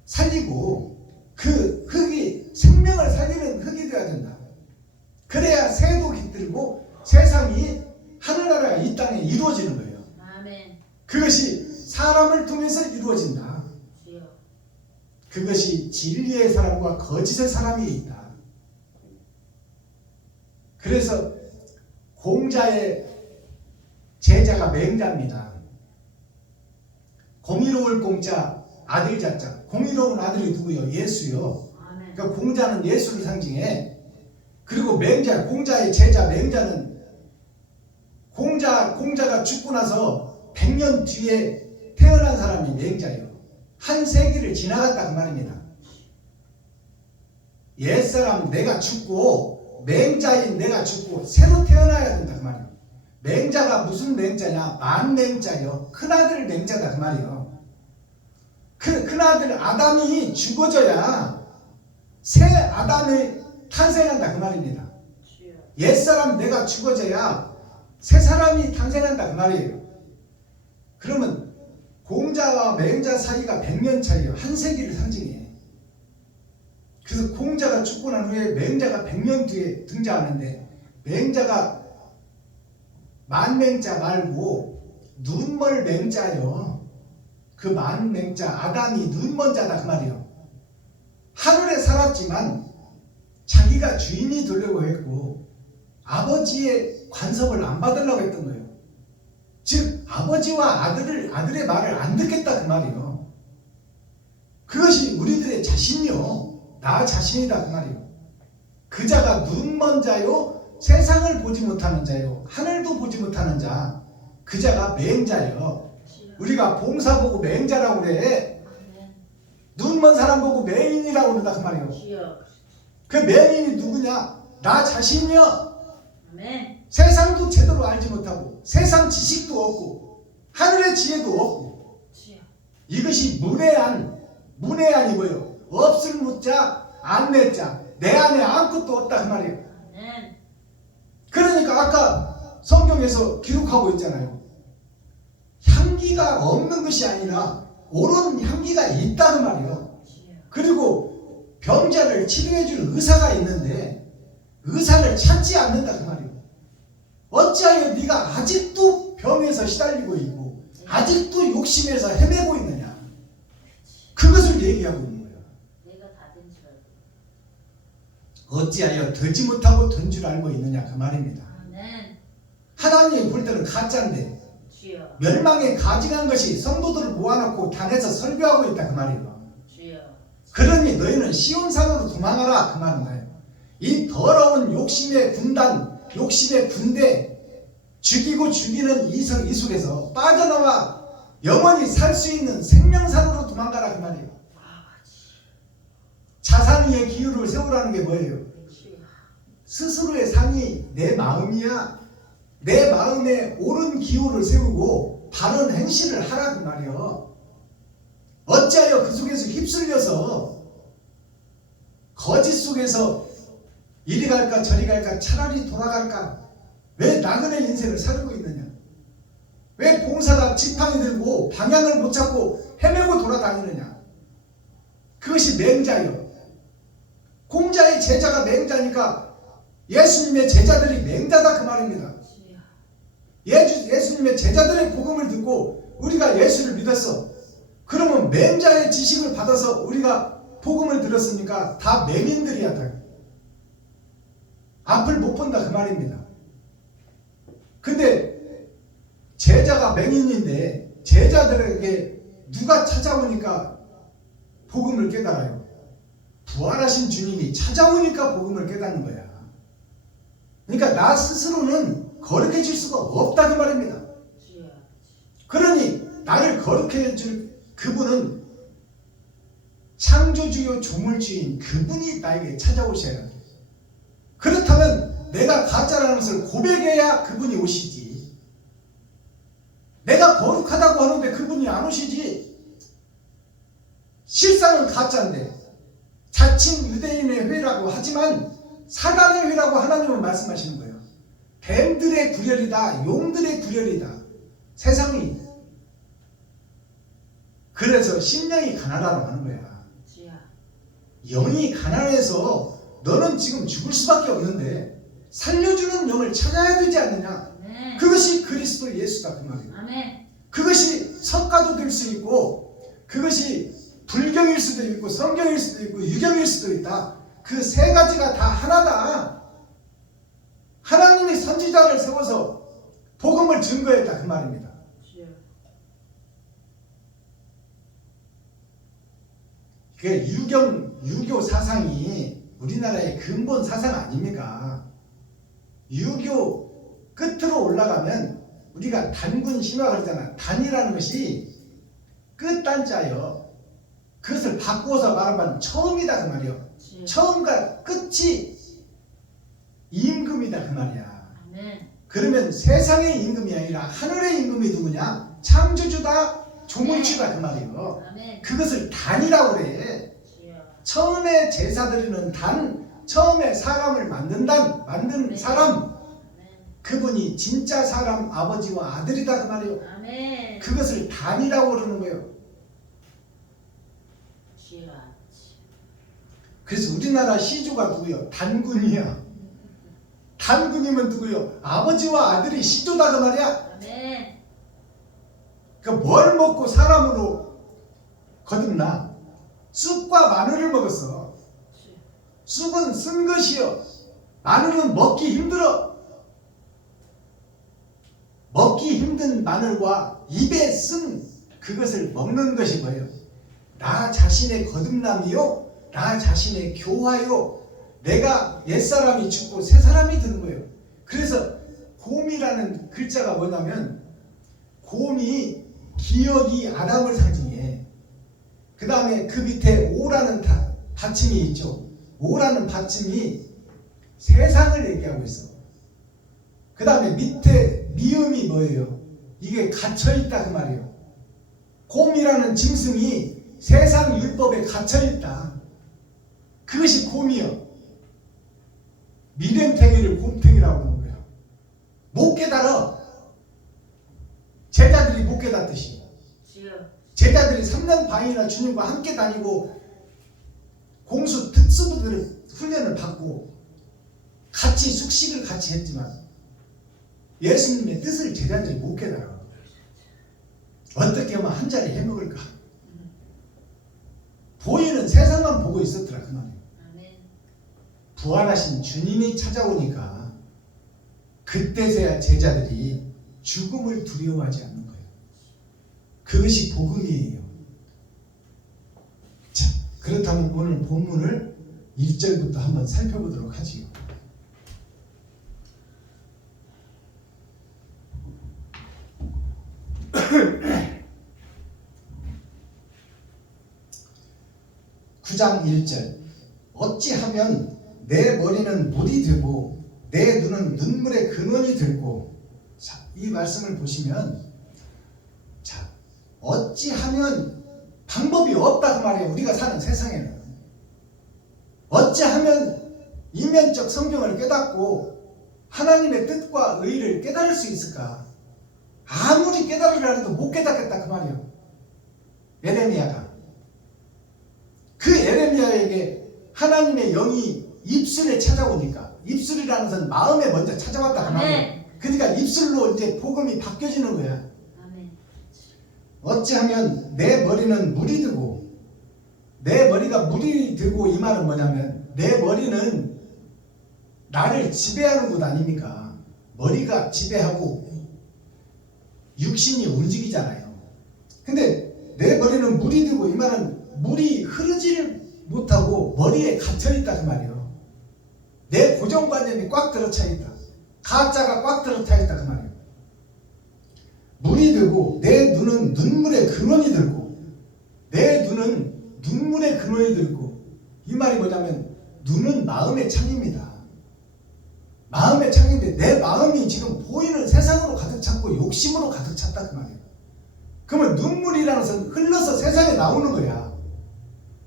살리고 그 흙이 생명을 살리는 흙이 되어야 된다. 그래야 새도 깃들고 세상이 하늘나라가 이 땅에 이루어지는 거예요. 아멘. 그것이 사람을 통해서 이루어진다. 주여. 그것이 진리의 사람과 거짓의 사람이 있다. 그래서 공자의 제자가 맹자입니다. 공의로울 공자 아들 자자. 공의로운 아들이 누구요? 예수요. 아멘. 그러니까 공자는 예수를 상징해. 그리고 맹자, 공자의 제자 맹자는 공자가 죽고 나서 100년 뒤에 태어난 사람이 맹자예요. 한 세기를 지나갔다 그 말입니다. 옛사람 내가 죽고 맹자인 내가 죽고 새로 태어나야 된다 그 말이에요. 맹자가 무슨 맹자냐? 만맹자요. 큰아들 맹자다 그 말이에요. 큰아들 아담이 죽어져야 새 아담이 탄생한다 그 말입니다. 주여. 옛사람 내가 죽어져야 새 사람이 탄생한다 그 말이에요. 그러면 공자와 맹자 사이가 100년 차이에요. 한 세기를 상징해. 그래서 공자가 죽고 난 후에 맹자가 100년 뒤에 등장하는데 맹자가 만맹자 말고 눈멀 맹자요. 그 만맹자 아담이 눈먼 자다 그 말이에요. 하늘에 살았지만 자기가 주인이 되려고 했고 아버지의 관섭을 안 받으려고 했던 거예요. 즉 아버지와 아들의 말을 안 듣겠다 그 말이에요. 그것이 우리들의 자신이요. 나 자신이다 그 말이에요. 그 자가 눈먼 자요. 세상을 보지 못하는 자요. 하늘도 보지 못하는 자. 그 자가 맹자예요. 우리가 봉사 보고 맹자라고 그래. 아멘. 눈먼 사람 보고 맹인이라고 그런다 그 말이에요. 주여. 그 맹인이 누구냐? 나 자신이요. 아멘. 세상도 제대로 알지 못하고 세상 지식도 없고 하늘의 지혜도 없고 주여. 이것이 문외한이고요. 없을 무자 안내자 내 안에 아무것도 없다 그 말이에요. 아멘. 그러니까 아까 성경에서 기록하고 있잖아요. 향기가 없는 것이 아니라 옳은 향기가 있다 그 말이에요. 주여. 그리고 병자를 치료해 줄 의사가 있는데 의사를 찾지 않는다 그 말이에요. 어찌하여 네가 아직도 병에서 시달리고 있고 아직도 욕심에서 헤매고 있느냐. 그것을 얘기하고 있는 거예요. 내가 다 된 줄 알고. 어찌하여 되지 못하고 된 줄 알고 있느냐 그 말입니다. 아멘. 하나님이 볼 때는 가짜인데 주여. 멸망에 가증한 것이 성도들을 모아놓고 단에서 설교하고 있다 그 말이에요. 주여. 그러니 너희는 시온산으로 도망하라 그 말인 거예요. 이 더러운 욕심의 군단, 욕심의 군대, 죽이고 죽이는 이 속에서 빠져나와 영원히 살 수 있는 생명산으로 도망가라 그 말이에요. 자산 위에 기울을 세우라는 게 뭐예요? 주여. 스스로의 상이 내 마음이야. 내 마음에 옳은 기호를 세우고 바른 행실을 하라 그 말이요. 어찌하여 그 속에서 휩쓸려서 거짓 속에서 이리 갈까 저리 갈까 차라리 돌아갈까? 왜 나그네 인생을 살고 있느냐? 왜 봉사가 지팡이 들고 방향을 못 잡고 헤매고 돌아다니느냐? 그것이 맹자요. 공자의 제자가 맹자니까 예수님의 제자들이 맹자다 그 말입니다. 주여. 예수님의 제자들의 복음을 듣고 우리가 예수를 믿었어. 그러면 맹자의 지식을 받아서 우리가 복음을 들었으니까 다 맹인들이야. 다. 앞을 못 본다 그 말입니다. 근데 제자가 맹인인데 제자들에게 누가 찾아오니까 복음을 깨달아요? 부활하신 주님이 찾아오니까 복음을 깨닫는 거야. 그러니까 나 스스로는 거룩해 질 수가 없다 그 말입니다. 주여. 그러니 나를 거룩해 줄 그분은 창조주요 조물주인 그분이 나에게 찾아오셔야 돼. 그렇다면 내가 가짜라는 것을 고백해야 그분이 오시지. 내가 거룩하다고 하는데 그분이 안 오시지. 실상은 가짜인데 자칭 유대인의 회라고 하지만 사단의 회라고 하나님은 말씀하시는 거예요. 뱀들의 구렬이다. 용들의 구렬이다. 세상이. 그래서 심령이 가난하다고 하는 거야. 주여. 영이 가난해서 너는 지금 죽을 수밖에 없는데 살려주는 영을 찾아야 되지 않느냐. 아멘. 그것이 그리스도 예수다 그 말이에요. 아멘. 그것이 석가도 될 수 있고 그것이 불경일 수도 있고 성경일 수도 있고 유경일 수도 있다. 그 세 가지가 다 하나다. 하나님이 선지자를 세워서 복음을 증거했다 그 말입니다. 주여. 그 유교 사상이 우리나라의 근본 사상 아닙니까? 유교 끝으로 올라가면 우리가 단군 신화 그러잖아. 단이라는 것이 끝단자요. 그것을 바꿔서 말하면 처음이다 그 말이요. 주여. 처음과 끝이 임금이다 그 말이야. 아멘. 그러면 세상의 임금이 아니라 하늘의 임금이 누구냐? 창조주다, 조물주다 그 말이요. 아멘. 그것을 단이라고 그래. 주여. 처음에 제사 드리는 단, 처음에 사람을 만든 사람, 아멘. 그분이 진짜 사람 아버지와 아들이다 그 말이요. 아멘. 그것을 단이라고 그러는 거예요. 주여. 그래서 우리나라 시조가 누구요? 단군이야. 단군이면 누구요? 아버지와 아들이 시조다 그 말이야. 아멘. 그 뭘 먹고 사람으로 거듭나? 쑥과 마늘을 먹었어. 주여. 쑥은 쓴 것이요. 마늘은 먹기 힘들어. 먹기 힘든 마늘과 입에 쓴 그것을 먹는 것이 뭐예요? 나 자신의 거듭남이요. 나 자신의 교화요. 내가 옛사람이 죽고 새사람이 드는 거예요. 그래서 곰이라는 글자가 뭐냐면 곰이 기억이 아담을 상징해. 그 다음에 그 밑에 오라는 받침이 있죠. 오라는 받침이 세상을 얘기하고 있어. 그 다음에 밑에 미음이 뭐예요? 이게 갇혀있다 그 말이에요. 곰이라는 짐승이 세상 율법에 갇혀있다. 그것이 곰이요. 미рем탱이를 곰탱이라고 하는 거야. 못 깨달아. 제자들이 못 깨닫듯이. 주여. 제자들이 3년 반이나 주님과 함께 다니고 공수 특수부들을 훈련을 받고 같이 숙식을 같이 했지만 예수님의 뜻을 제자들이 못 깨달아. 어떻게 하면 한 자리 해먹을까? 보이는 세상만 보고 있었더라 그 말이에요. 아멘. 부활하신 주님이 찾아오니까 그때서야 제자들이 죽음을 두려워하지 않는 거예요. 그것이 복음이에요. 자, 그렇다면 오늘 본문을 1절부터 한번 살펴보도록 하지요. (9장 1절) 어찌하면 내 머리는 물이 되고 내 눈은 눈물의 근원이 되고. 자, 이 말씀을 보시면, 자, 어찌하면 방법이 없다 그 말이에요. 우리가 사는 세상에는. 어찌하면 이면적 성경을 깨닫고 하나님의 뜻과 의를 깨달을 수 있을까? 아무리 깨달으려 해도 못 깨닫겠다 그 말이에요. 예레미야가. 그 예레미야에게 하나님의 영이 입술에 찾아오니까, 입술이라는 것은 마음에 먼저 찾아왔다 그 말이에요. 그러니까 입술로 이제 복음이 바뀌어지는 거야. 아멘. 어찌하면 내 머리는 물이 되고, 내 머리가 물이 되고, 이 말은 뭐냐면 내 머리는 나를 지배하는 것 아닙니까? 머리가 지배하고 육신이 움직이잖아요. 근데 내 머리는 물이 되고, 이 말은 물이 흐르지를 못하고 머리에 갇혀있다 그 말이에요. 내 고정관념이 꽉 들어차 있다. 가짜가 꽉 들어차 있다 그 말이에요. 물이 되고 내 눈은 눈물의 근원이 들고, 내 눈은 눈물의 근원이 들고. 이 말이 뭐냐면 눈은 마음의 창입니다. 마음의 창인데 내 마음이 지금 보이는 세상으로 가득 찼고 욕심으로 가득 찼다 그 말이에요. 그러면 눈물이라는 것은 흘러서 세상에 나오는 거야.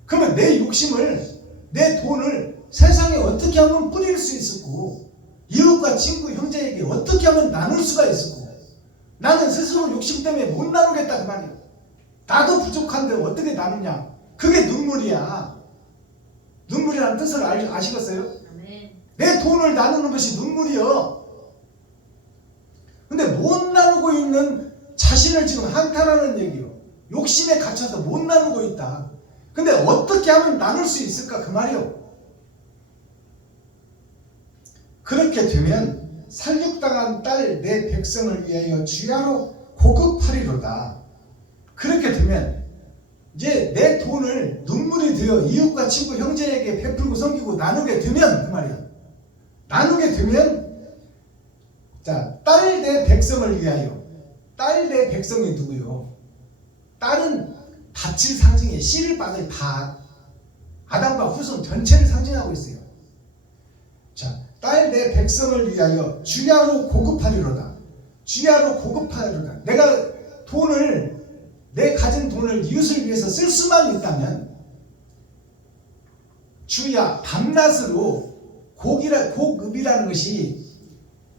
그러면 내 욕심을, 내 돈을 세상에 어떻게 하면 뿌릴 수 있었고, 이웃과 친구 형제에게 어떻게 하면 나눌 수가 있었고, 나는 스스로 욕심 때문에 못 나누겠다 그 말이에요. 나도 부족한데 어떻게 나누냐. 그게 눈물이야. 눈물이라는 뜻을 아시겠어요? 아멘. 내 돈을 나누는 것이 눈물이요. 근데 못 나누고 있는 자신을 지금 한탄하는 얘기요. 욕심에 갇혀서 못 나누고 있다. 근데 어떻게 하면 나눌 수 있을까 그 말이요. 그렇게 되면 살육당한 딸 내 백성을 위하여 주야로 고급하리로다. 그렇게 되면 이제 내 돈을 눈물이 되어 이웃과 친구 형제에게 베풀고 섬기고 나누게 되면 그 말이야. 나누게 되면, 자, 딸 내 백성을 위하여. 딸 내 백성이 누구요? 딸은 밭을 상징해. 씨를 받을 밭. 아담과 후손 전체를 상징하고 있어요. 자, 딸 내 백성을 위하여 주야로 고급하리로다. 주야로 고급하리로다. 내가 돈을, 내 가진 돈을 이웃을 위해서 쓸 수만 있다면 주야, 밤낮으로 고급이라는 것이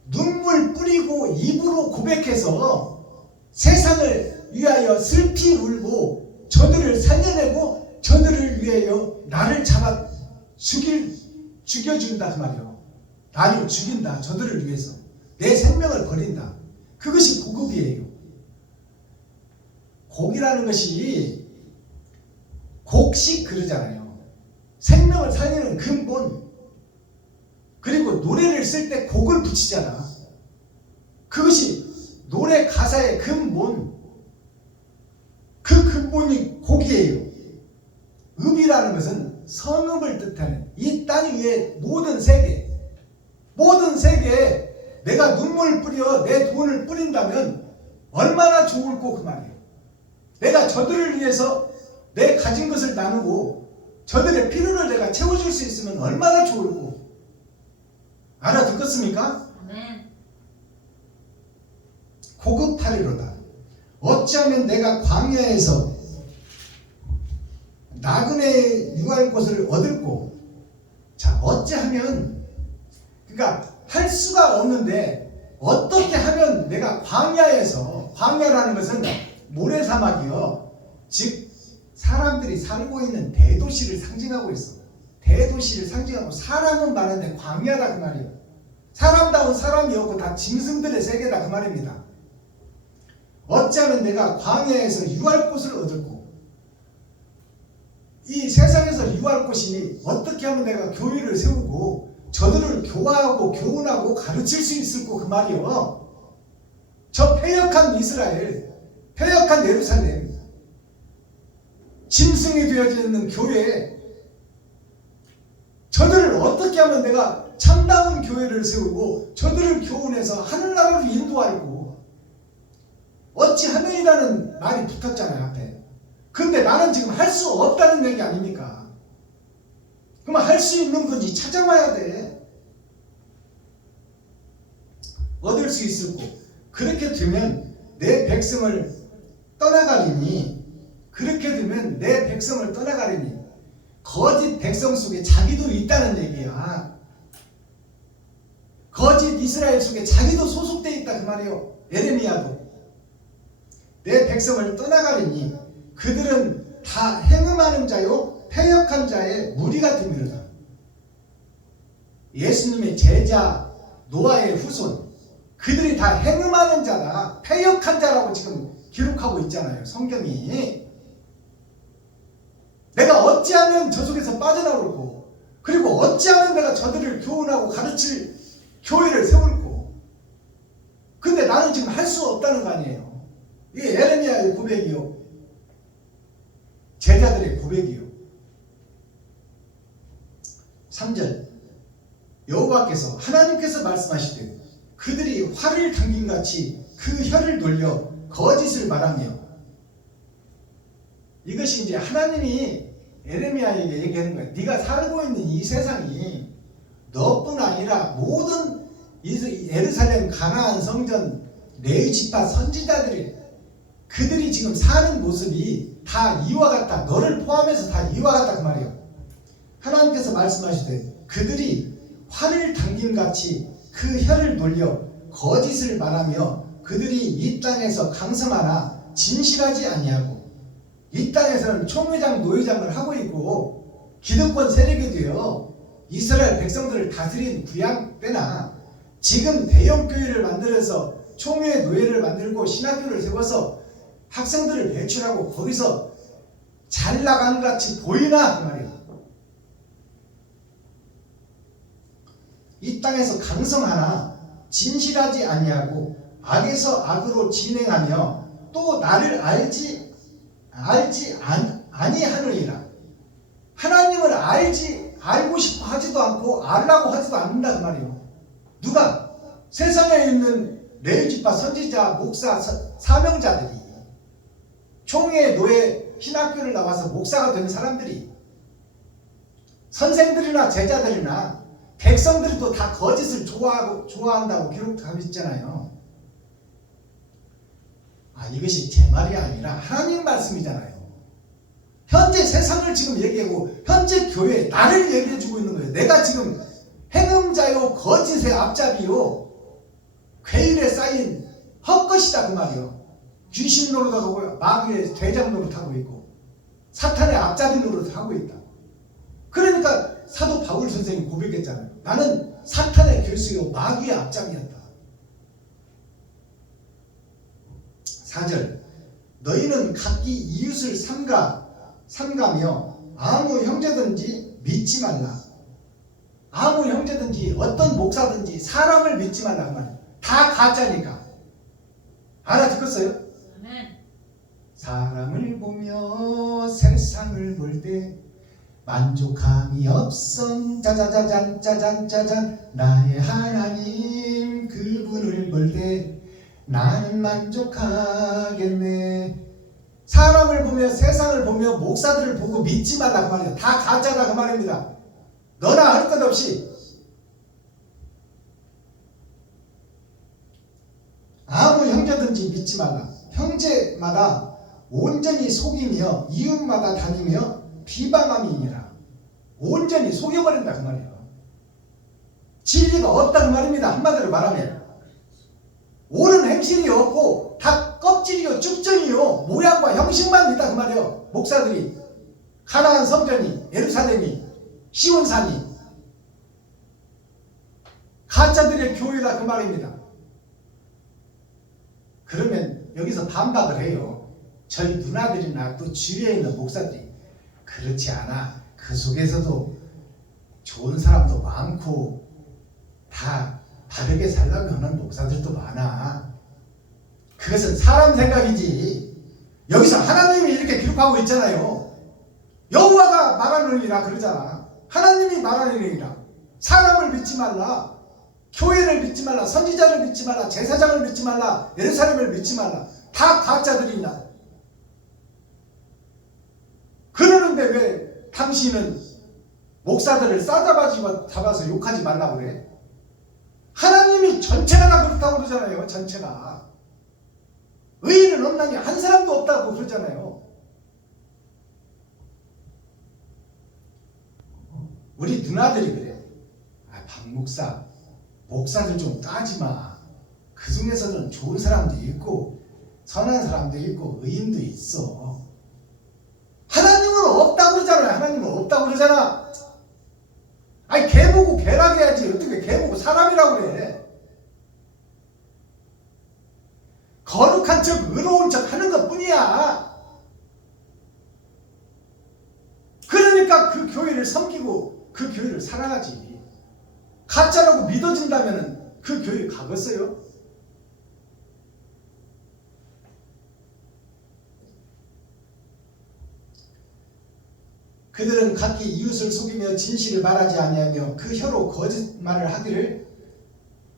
눈물 뿌리고 입으로 고백해서 세상을 위하여 슬피 울고 저들을 살려내고 저들을 위하여 나를 잡아 죽여준다 그 말이에요. 나를 죽인다. 저들을 위해서 내 생명을 버린다. 그것이 고급이에요. 곡이라는 것이 곡식 그러잖아요. 생명을 살리는 근본. 그리고 노래를 쓸 때 곡을 붙이잖아. 그것이 노래 가사의 근본. 그 근본이 곡이에요. 읍이라는 것은 성읍을 뜻하는 이 땅 위의 모든 세계에 내가 눈물 뿌려 내 돈을 뿌린다면 얼마나 좋을꼬 그 말이에요. 내가 저들을 위해서 내 가진 것을 나누고 저들의 필요를 내가 채워줄 수 있으면 얼마나 좋을꼬. 알아듣겠습니까? 아멘. 고급하리로다. 어찌하면 내가 광야에서 나그네의 유할 곳을 얻을꼬. 자, 어찌하면, 그러니까 할 수가 없는데 어떻게 하면 내가 광야에서, 광야라는 것은 모래사막이요, 즉 사람들이 살고 있는 대도시를 상징하고 있어. 대도시를 상징하고, 사람은 많은데 광야다 그 말이에요. 사람다운 사람이 없고 다 짐승들의 세계다 그 말입니다. 어찌하면 내가 광야에서 유할 곳을 얻을꼬. 이 세상에서 유할 곳이 어떻게 하면 내가 교회를 세우고 저들을 교화하고 교훈하고 가르칠 수 있을꼬 그 말이요. 저 패역한 이스라엘, 패역한 예루살렘, 짐승이 되어져 있는 교회, 저들을 어떻게 하면 내가 참다운 교회를 세우고 저들을 교훈해서 하늘나라로 인도하고. 어찌하면이라는 말이 붙었잖아요 앞에. 근데 나는 지금 할 수 없다는 얘기 아닙니까? 그럼 할 수 있는 분이 찾아와야 돼. 얻을 수 있을 거. 그렇게 되면 내 백성을 떠나가리니, 그렇게 되면 내 백성을 떠나가리니, 거짓 백성 속에 자기도 있다는 얘기야. 거짓 이스라엘 속에 자기도 소속되어 있다 그 말이에요. 예레미야도. 내 백성을 떠나가리니 그들은 다 행음하는 자요 패역한 자의 무리가 됨이로다. 예수님의 제자 노아의 후손, 그들이 다 행음하는 자다, 패역한 자라고 지금 기록하고 있잖아요, 성경이. 내가 어찌하면 저 속에서 빠져나올고, 그리고 어찌하면 내가 저들을 교훈하고 가르칠 교회를 세울고, 근데 나는 지금 할 수 없다는 거 아니에요. 이게 예레미야의 고백이요, 제자들의 고백이요. 3절, 여호와께서 하나님께서 말씀하시되 그들이 활을 당김같이 그 혀를 돌려 거짓을 말하며. 이것이 이제 하나님이 예레미야에게 얘기하는 거예요. 네가 살고 있는 이 세상이 너뿐 아니라 모든 예루살렘, 가나안 성전, 레위 지파 선지자들이, 그들이 지금 사는 모습이 다 이와 같다. 너를 포함해서 다 이와 같다 그 말이에요. 하나님께서 말씀하시되 그들이 활을 당김같이 그 혀를 돌려 거짓을 말하며 그들이 이 땅에서 강성하나 진실하지 아니하고, 이 땅에서는 총회장 노회장을 하고 있고 기득권 세력이 되어 이스라엘 백성들을 다스린 구약 때나 지금 대형 교회를 만들어서 총회 노회를 만들고 신학교를 세워서 학생들을 배출하고 거기서 잘 나가는 것 같이 보이나 그 말이에요. 이 땅에서 강성하나 진실하지 아니하고 악에서 악으로 진행하며 또 나를 알지 아니하느니라. 하나님을 알고 싶어 하지도 않고 알라고 하지도 않는다 그 말이에요. 누가? 세상에 있는 레위지파 선지자, 목사, 사명자들이, 총회, 노예, 신학교를 나와서 목사가 된 사람들이, 선생들이나 제자들이나 백성들도 다 거짓을 좋아한다고 기록하고 있잖아요. 이것이 제 말이 아니라 하나님 말씀이잖아요. 현재 세상을 지금 얘기하고 현재 교회, 나를 얘기해주고 있는 거예요. 내가 지금 행음자요, 거짓의 앞잡이요, 괴일에 쌓인 헛것이다 그 말이요. 귀신 노릇하고 마귀의 대장 노릇하고 있고 사탄의 앞잡이 노릇하고 있다. 그러니까 사도 바울 선생이 고백했잖아요. 나는 사탄의 교수요 마귀의 앞잡이였다. 4절, 너희는 각기 이웃을 삼가며 아무 형제든지 믿지 말라. 아무 형제든지 어떤 목사든지 사람을 믿지 말라 그 말이에요. 다 가짜니까. 알아듣겠어요? 아멘. 사람을 보며 세상을 볼 때 만족함이 없음. 짜자자잔 짜잔짜잔. 나의 하나님 그분을 볼 때 나는 만족하겠네. 사람을 보며 세상을 보며 목사들을 보고 믿지 말라 그 말이에요. 다 가짜다 그 말입니다. 너나 할 것 없이. 아무 형제든지 믿지 말라. 형제마다 온전히 속이며 이웃마다 다니며 비방함이니라. 온전히 속여버린다 그 말이에요. 진리가 없다 그 말입니다. 한마디로 말하면 옳은 행실이 없고 다 껍질이요 쭉정이요 모양과 형식만 있다 그 말이에요. 목사들이, 가나안 성전이, 예루살렘이, 시온산이 가짜들의 교회다 그 말입니다. 그러면 여기서 반박을 해요. 저희 누나들이나 또 주위에 있는 목사들이 그렇지 않아. 그 속에서도 좋은 사람도 많고 다 바르게 살려고 하는 목사들도 많아. 그것은 사람 생각이지. 여기서 하나님이 이렇게 기록하고 있잖아요. 여호와가 말하느니라 그러잖아. 하나님이 말하느니라. 사람을 믿지 말라. 교회를 믿지 말라. 선지자를 믿지 말라. 제사장을 믿지 말라. 예루살렘을 믿지 말라. 다 가짜들이냐. 그러는데 왜 당신은 목사들을 싸잡아서 욕하지 말라고 그래. 하나님이 전체가 다 그렇다고 그러잖아요. 전체가. 의인은 없나니 한 사람도 없다고 그러잖아요. 우리 누나들이 그래. 박 목사, 목사들 좀 따지마. 그 중에서는 좋은 사람도 있고 선한 사람도 있고 의인도 있어. 하나님은 없다고 그러잖아요. 하나님은 없다고 그러잖아. 아니 개 보고 개라고 해야지. 어떻게 개 보고 사람이라고 그래. 거룩한 척 의로운 척 하는 것 뿐이야. 그러니까 그 교회를 섬기고 그 교회를 사랑하지. 가짜라고 믿어진다면 그 교회 가겠어요? 그들은 각기 이웃을 속이며 진실을 말하지 아니하며 그 혀로 거짓말을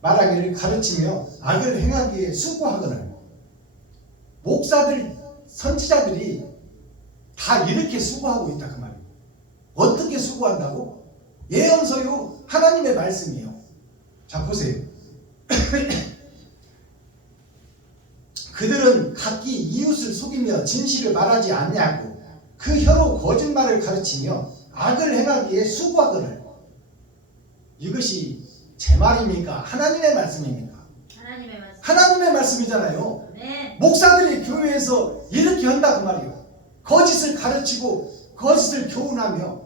말하기를 가르치며 악을 행하기에 수고하거늘. 목사들, 선지자들이 다 이렇게 수고하고 있다 그 말이에요. 어떻게 수고한다고? 예언서요, 하나님의 말씀이요. 자 보세요. 그들은 각기 이웃을 속이며 진실을 말하지 않냐고 그 혀로 거짓말을 가르치며 악을 행하기에 수고하거늘. 이것이 제 말입니까? 하나님의 말씀입니까? 하나님의 말씀. 하나님의 말씀이잖아요. 네. 목사들이 교회에서 이렇게 한다 그 말이에요. 거짓을 가르치고 거짓을 교훈하며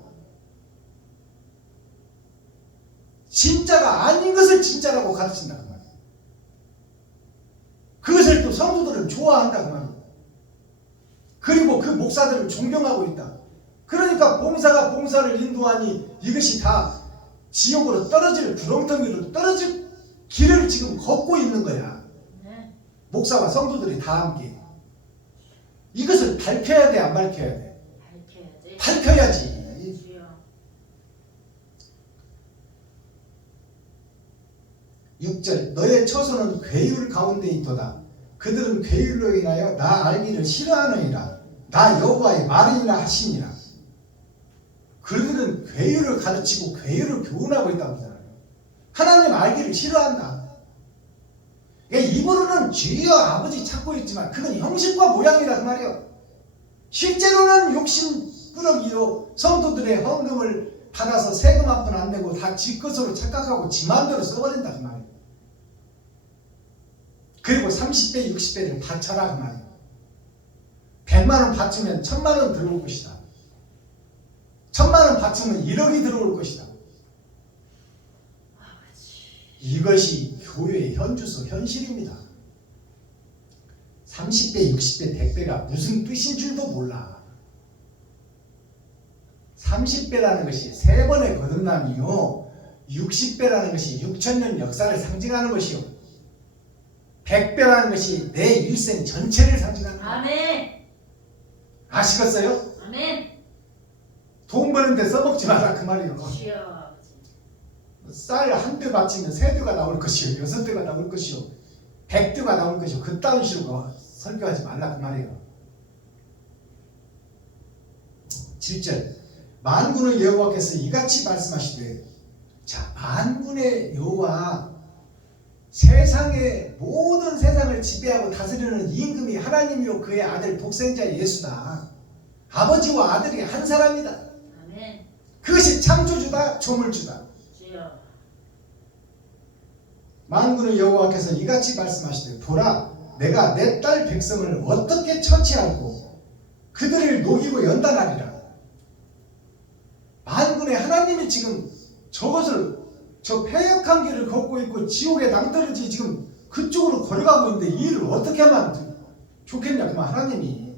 진짜가 아닌 것을 진짜라고 가르친다 그 말이에요. 그것을 또 성도들은 좋아한다 그 말이에요. 그리고 그 목사들을 존경하고 있다. 그러니까 봉사가 봉사를 인도하니 이것이 다 지옥으로 떨어질 구렁텅이로 떨어질 길을 지금 걷고 있는 거야. 네. 목사와 성도들이 다 함께. 이것을 밝혀야 돼, 안 밝혀야 돼? 밝혀야지. 밝혀야지. 주여. 6절 너의 처소는 괴율 가운데 있도다. 그들은 괴율로 인하여 나 알기를 싫어하느니라. 나 여호와의 말이니라 하시니라. 그들은 괴율을 가르치고 괴율을 교훈하고 있다고 하잖아요. 하나님 알기를 싫어한다. 입으로는 주여 아버지 찾고 있지만 그건 형식과 모양이라 그 말이에요. 실제로는 욕심꾸러기요 성도들의 헌금을 받아서 세금 한 푼 안 내고 다 지 것으로 착각하고 지 마음대로 써버린다 그 말이에요. 그리고 30배 60배를 바쳐라 그 말이에요. 100만원 바치면 1000만원 들어올 것이다. 1000만원 바치면 1억이 들어올 것이다. 이것이 교회의 현주소 현실입니다. 30배 60배 100배가 무슨 뜻인 줄도 몰라. 30배라는 것이 3번의 거듭남이요 60배라는 것이 6000년 역사를 상징하는 것이요 100배라는 것이 내 일생 전체를 상징하는 거예요. 아멘. 아시겠어요? 아멘. 돈 버는데 써먹지 마라 그 말이에요. 주여 아버지. 쌀 한 대 바치면 3대가 나올 것이요 6대가 나올 것이요 100대가 나올 것이요 그따위 식으로 설교하지 말라 그 말이에요. 7절 만군의 여호와께서 이같이 말씀하시되 자 만군의 여호와 세상의 모든 세상을 지배하고 다스리는 임금이 하나님이요 그의 아들 독생자 예수다. 아버지와 아들이 한 사람이다. 아멘. 그것이 창조주다 조물주다. 주여. 만군의 여호와께서 이같이 말씀하시되 보라 내가 내 딸 백성을 어떻게 처치하고 그들을 녹이고 연단하리라. 만군의 하나님이 지금 저것을 저 패역한 길을 걷고 있고 지옥에 낭떠러지 지금 그쪽으로 걸어가고 있는데 이 일을 어떻게 하면 좋겠냐 그만 하나님이.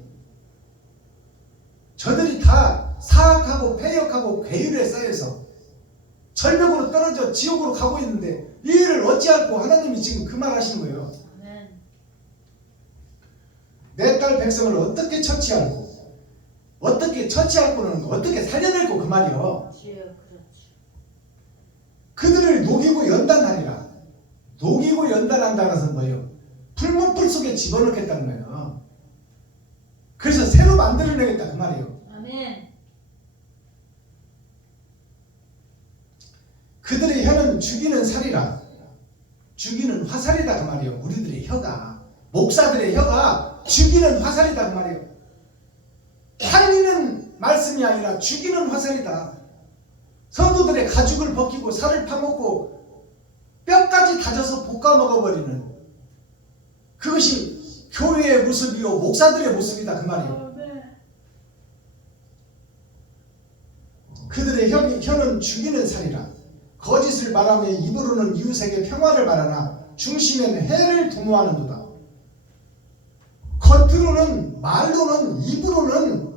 저들이 다 사악하고 패역하고 괴율에 쌓여서 절벽으로 떨어져 지옥으로 가고 있는데 이 일을 어찌할꼬 하나님이 지금 그 말 하시는 거예요. 아멘. 내 딸 백성을 어떻게 처치할꼬 어떻게 처치할꼬는 어떻게 살려낼꼬 그 말이요. 주여 그렇죠. 그들을 녹이고 연단하리라. 녹이고 연단한다는 것은 뭐예요? 풀무불 속에 집어넣겠다는 거예요. 그래서 새로 만들어내겠다 그 말이에요. 아멘. 그들의 혀는 죽이는 살이라. 죽이는 화살이다 그 말이에요. 우리들의 혀가, 목사들의 혀가 죽이는 화살이다 그 말이에요. 살리는 말씀이 아니라 죽이는 화살이다. 성도들의 가죽을 벗기고 살을 파먹고 뼈까지 다져서 볶아 먹어버리는 그것이 교회의 모습이요 목사들의 모습이다 그 말이에요. 그들의 혀는 죽이는 살이라. 거짓을 말하며 입으로는 이웃에게 평화를 말하나 중심에는 해를 도모하는도다. 겉으로는 말로는 입으로는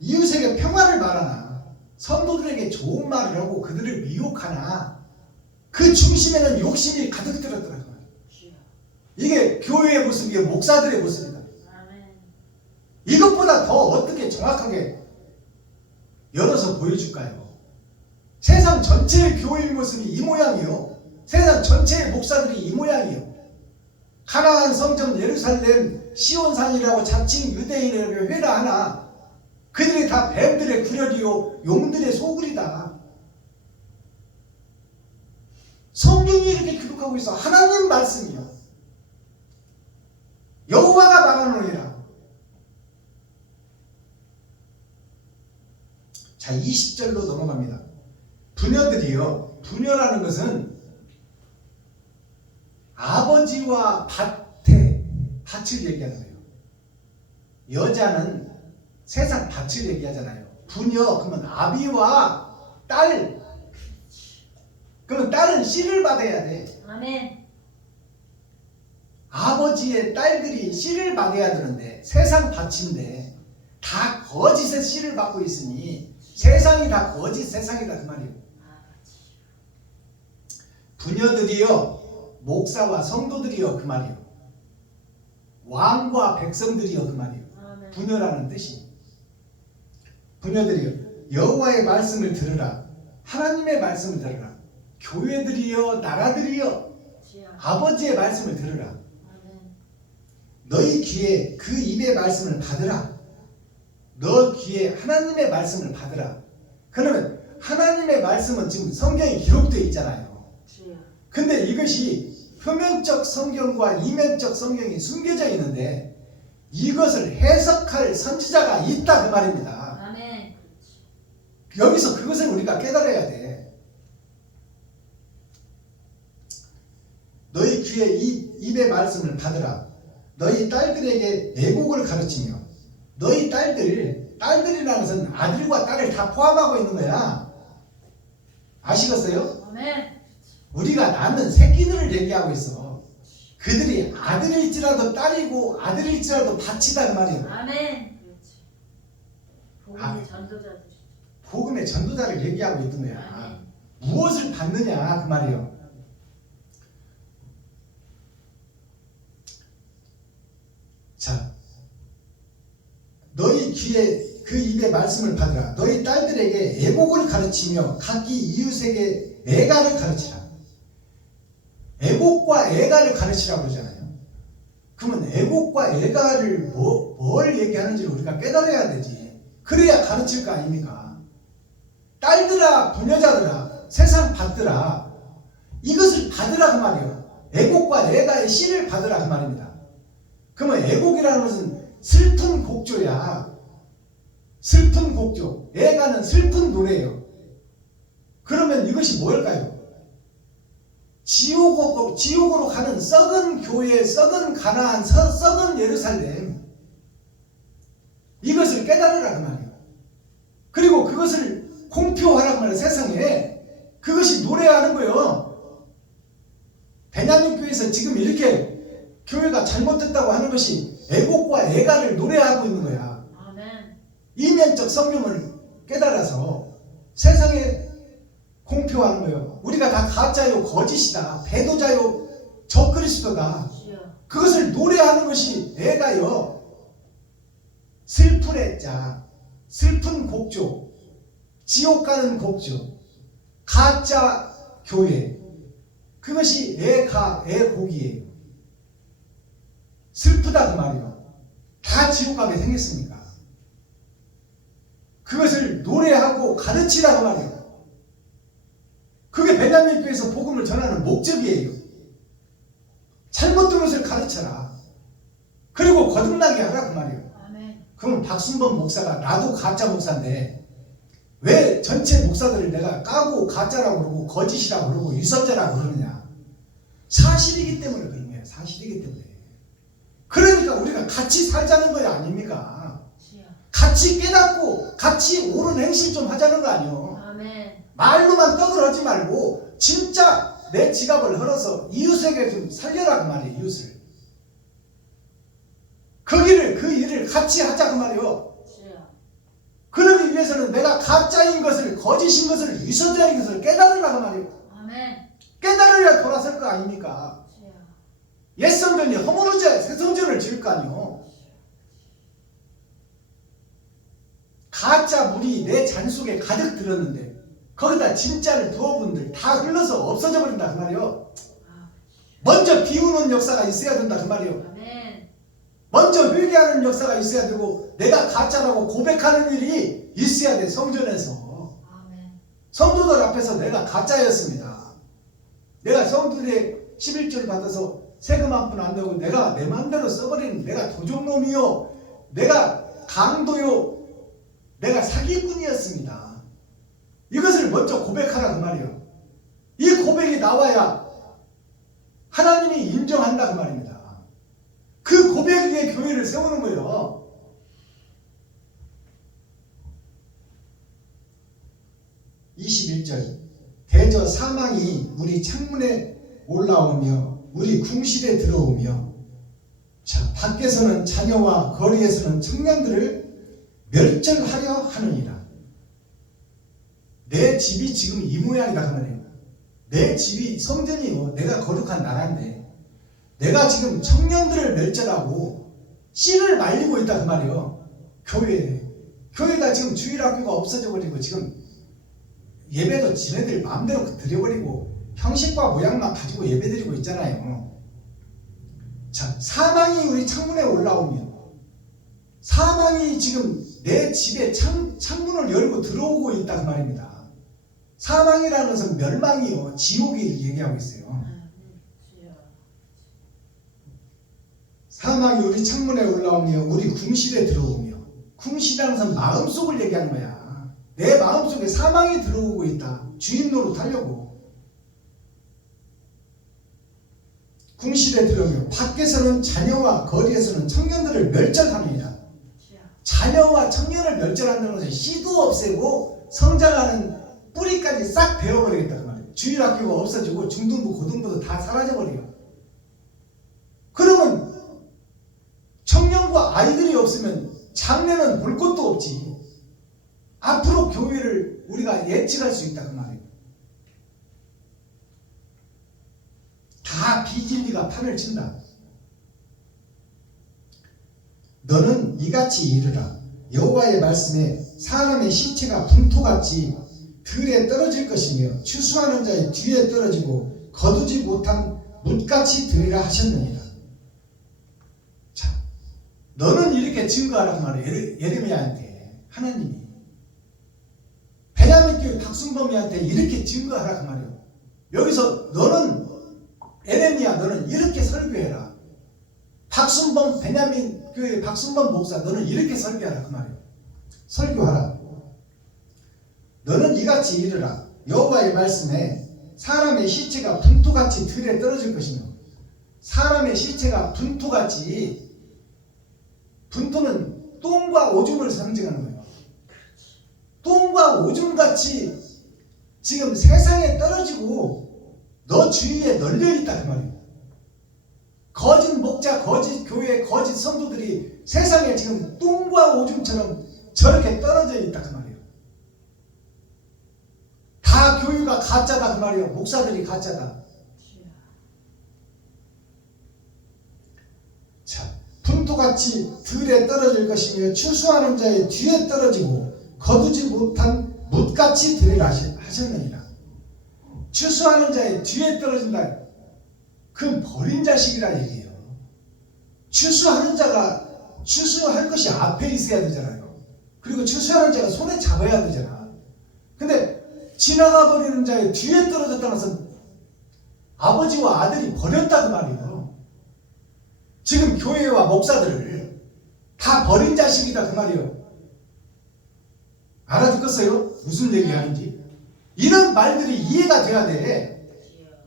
이웃에게 평화를 말하나 성도들에게 좋은 말을 하고 그들을 미혹하나 그 중심에는 욕심이 가득 들었더라. 이게 교회의 모습이에요. 목사들의 모습이다. 이것보다 더 어떻게 정확하게 열어서 보여줄까요? 세상 전체의 교회의 모습이 이 모양이요. 세상 전체의 목사들이 이 모양이요. 가나안 성전 예루살렘 시온산이라고 자칭 유대인을 회라하나 그들이 다 뱀들의 구렬이요 용들의 소굴이다. 성경이 이렇게 기록하고 있어. 하나님 말씀이요. 여호와가 말하노니라. 자, 20절로 넘어갑니다. 부녀들이요. 부녀라는 것은 아버지와 밭을 얘기하는 거예요. 여자는 세상 밭을 얘기하잖아요. 부녀 그러면 아비와 딸. 그러면 딸은 씨를 받아야 돼. 아멘. 아버지의 딸들이 씨를 받아야 되는데 세상 밭인데 다 거짓의 씨를 받고 있으니 세상이 다 거짓 세상이다 그 말이에요. 부녀들이요 목사와 성도들이요 그 말이에요. 왕과 백성들이요 그 말이에요. 부녀라는 뜻이. 부녀들이요 여호와의 말씀을 들으라. 하나님의 말씀을 들으라. 교회들이요 나라들이요 아버지의 말씀을 들으라. 너희 귀에 그 입의 말씀을 받으라. 너 귀에 하나님의 말씀을 받으라. 그러면 하나님의 말씀은 지금 성경에 기록되어 있잖아요. 근데 이것이 표면적 성경과 이면적 성경이 숨겨져 있는데 이것을 해석할 선지자가 있다 그 말입니다. 아멘. 여기서 그것을 우리가 깨달아야 돼. 너희 귀에 입의 말씀을 받으라. 너희 딸들에게 애곡을 가르치며. 너희 딸들이라는 것은 아들과 딸을 다 포함하고 있는 거야. 아시겠어요? 아멘. 우리가 낳는 새끼들을 얘기하고 있어. 그들이 아들일지라도 딸이고 아들일지라도 밭이다 그 말이에요. 아멘. 복음의 아멘. 전도자들. 복음의 전도자를 얘기하고 있는 거야. 아멘. 무엇을 받느냐 그 말이에요. 자, 너희 귀에 그 입의 말씀을 받으라. 너희 딸들에게 애곡을 가르치며 각기 이웃에게 애가를 가르치라. 애곡과 애가를 가르치라고 그러잖아요. 그러면 애곡과 애가를 뭘 얘기하는지를 우리가 깨달아야 되지. 그래야 가르칠 거 아닙니까? 딸들아 부녀자들아 세상 받들아 이것을 받으라 그 말이에요. 애곡과 애가의 씨를 받으라 그 말입니다. 그러면 애곡이라는 것은 슬픈 곡조야. 슬픈 곡조. 애가는 슬픈 노래예요. 그러면 이것이 뭘까요? 지옥으로 가는 썩은 교회, 썩은 가나안, 썩은 예루살렘. 이것을 깨달으라 그 말이에요. 그리고 그것을 공표하라 그 말이에요. 세상에. 그것이 노래하는 거예요. 베냐민 교회에서 지금 이렇게 교회가 잘못됐다고 하는 것이 애곡과 애가를 노래하고 있는 거야. 아멘. 이면적 성경을 깨달아서 세상에 공표하는 거예요. 우리가 다 가짜요, 거짓이다, 배도자요, 적그리스도다. 그것을 노래하는 것이 애가요. 슬픈 애자, 슬픈 곡조, 지옥 가는 곡조, 가짜 교회. 그것이 애곡이에요. 슬프다 그 말이에요. 다 지옥 가게 생겼으니까. 그것을 노래하고 가르치라 그 말이에요. 그게 베냐민 교회에서 복음을 전하는 목적이에요. 잘못된 것을 가르쳐라. 그리고 거듭나게 하라 그 말이에요. 아멘. 그럼 박순범 목사가 나도 가짜 목사인데 왜 전체 목사들을 내가 까고 가짜라고 그러고 거짓이라고 그러고 유선자라고 그러느냐. 사실이기 때문에 그런 거예요. 사실이기 때문에. 그러니까 우리가 같이 살자는 거 아닙니까? 주여. 같이 깨닫고 같이 옳은 행실 좀 하자는 거 아니에요. 아멘. 말로만 떡을 하지 말고 진짜 내 지갑을 헐어서 이웃에게 좀 살려라 그 말이에요. 이웃을. 그 일을 같이 하자 그 말이에요. 주여. 그러기 위해서는 내가 가짜인 것을 거짓인 것을 위선자인 것을 깨달으라 그 말이에요. 아멘. 깨달으려 돌아설 거 아닙니까? 주여. 옛 성전이 허물어져 새 성전을 지을 거 아니에요. 가짜 물이 내 잔 속에 가득 들었는데 거기다 진짜를 부어분들 다 흘러서 없어져 버린다 그 말이에요. 먼저 비우는 역사가 있어야 된다 그 말이에요. 아멘. 먼저 회개하는 역사가 있어야 되고 내가 가짜라고 고백하는 일이 있어야 돼. 성전에서 아멘. 성도들 앞에서 내가 가짜였습니다. 내가 성도들의 11조를 받아서 세금 한 푼 안 내고 내가 내 마음대로 써버리는 내가 도적놈이요, 내가 강도요, 내가 사기꾼이었습니다. 이것을 먼저 고백하라 그 말이에요. 이 고백이 나와야 하나님이 인정한다 그 말입니다. 그 고백 위에 교회를 세우는 거예요. (21절) 대저 사망이 우리 창문에 올라오며 우리 궁실에 들어오며, 자, 밖에서는 자녀와 거리에서는 청년들을 멸절하려 하느니라. 내 집이 지금 이 모양이다 그 말이에요. 내 집이 성전이고 내가 거룩한 나라인데 내가 지금 청년들을 멸절하고 씨를 말리고 있다 그 말이에요. 교회가 지금 주일학교가 없어져 버리고 지금 예배도 지네들 마음대로 드려버리고 형식과 모양만 가지고 예배드리고 있잖아요. 자, 사망이 우리 창문에 올라오면, 사망이 지금 내 집에 창문을 열고 들어오고 있다 그 말입니다. 사망이라는 것은 멸망이요, 지옥이 얘기하고 있어요. 주여. 사망이 우리 창문에 올라오며 우리 궁실에 들어오며, 궁실이라는 것은 마음속을 얘기하는 거야. 내 마음속에 사망이 들어오고 있다. 주인 노릇하려고. 궁실에 들어오며 밖에서는 자녀와 거리에서는 청년들을 멸절하느니라. 자녀와 청년을 멸절한다는 것은 씨도 없애고 성장하는 뿌리까지 싹 베어버리겠다 그 말이에요. 주일학교가 없어지고 중등부 고등부도 다 사라져버려요. 그러면 청년과 아이들이 없으면 장래는 볼 것도 없지. 앞으로 교회를 우리가 예측할 수 있다 그 말이에요. 다 비진리가 판을 친다. 너는 이같이 이르라. 여호와의 말씀에 사람의 시체가 분토같이 들에 떨어질 것이며 추수하는 자의 뒤에 떨어지고 거두지 못한 뭇같이 되리라 하셨느니라. 자, 너는 이렇게 증거하라고 말해요. 예레미야한테 하나님이 베냐민 교회 박순범이한테 이렇게 증거하라 그 말이에요. 여기서 너는 에레미야 너는 이렇게 설교해라. 박순범 베냐민 교회 박순범 목사 너는 이렇게 설교하라 그 말이에요. 설교하라. 너는 이같이 이르라. 여호와의 말씀에 사람의 시체가 분토같이 들에 떨어질 것이며, 사람의 시체가 분토같이, 분토는 똥과 오줌을 상징하는 거예요. 똥과 오줌같이 지금 세상에 떨어지고 너 주위에 널려있다 그 말이에요. 거짓 목자, 거짓 교회, 거짓 성도들이 세상에 지금 똥과 오줌처럼 저렇게 떨어져 있다 그 말이에요. 다 교회가 가짜다 그 말이에요. 목사들이 가짜다. 자, 분토같이 들에 떨어질 것이며 추수하는 자의 뒤에 떨어지고 거두지 못한 뭇같이 되리라 하셨느니라. 추수하는 자의 뒤에 떨어진다. 그건 버린 자식이라 얘기해요. 추수하는 자가 추수할 것이 앞에 있어야 되잖아요. 그리고 추수하는 자가 손에 잡아야 되잖아. 근데 지나가 버리는 자의 뒤에 떨어졌다는 것은 아버지와 아들이 버렸다 그 말이에요. 지금 교회와 목사들을 다 버린 자식이다 그 말이에요. 알아듣겠어요? 무슨 얘기하는지. 이런 말들이 이해가 돼야 돼.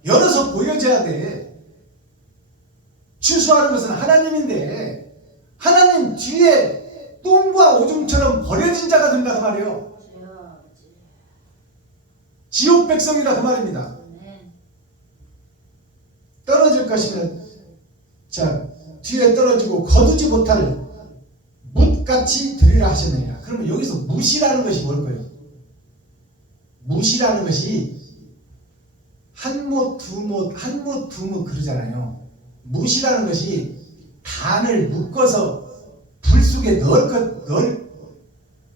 열어서 보여져야 돼. 추수하는 것은 하나님인데 하나님 뒤에 똥과 오줌처럼 버려진 자가 된다 그 말이에요. 지옥 백성이다 그 말입니다. 떨어질 것이면 자 뒤에 떨어지고 거두지 못할 뭇같이 들이라 하셨느니라. 그러면 여기서 뭇이라는 것이 뭘까요? 뭇이라는 것이 한못 두못 한못 두못 그러잖아요. 뭇이라는 것이 단을 묶어서 불 속에 넣을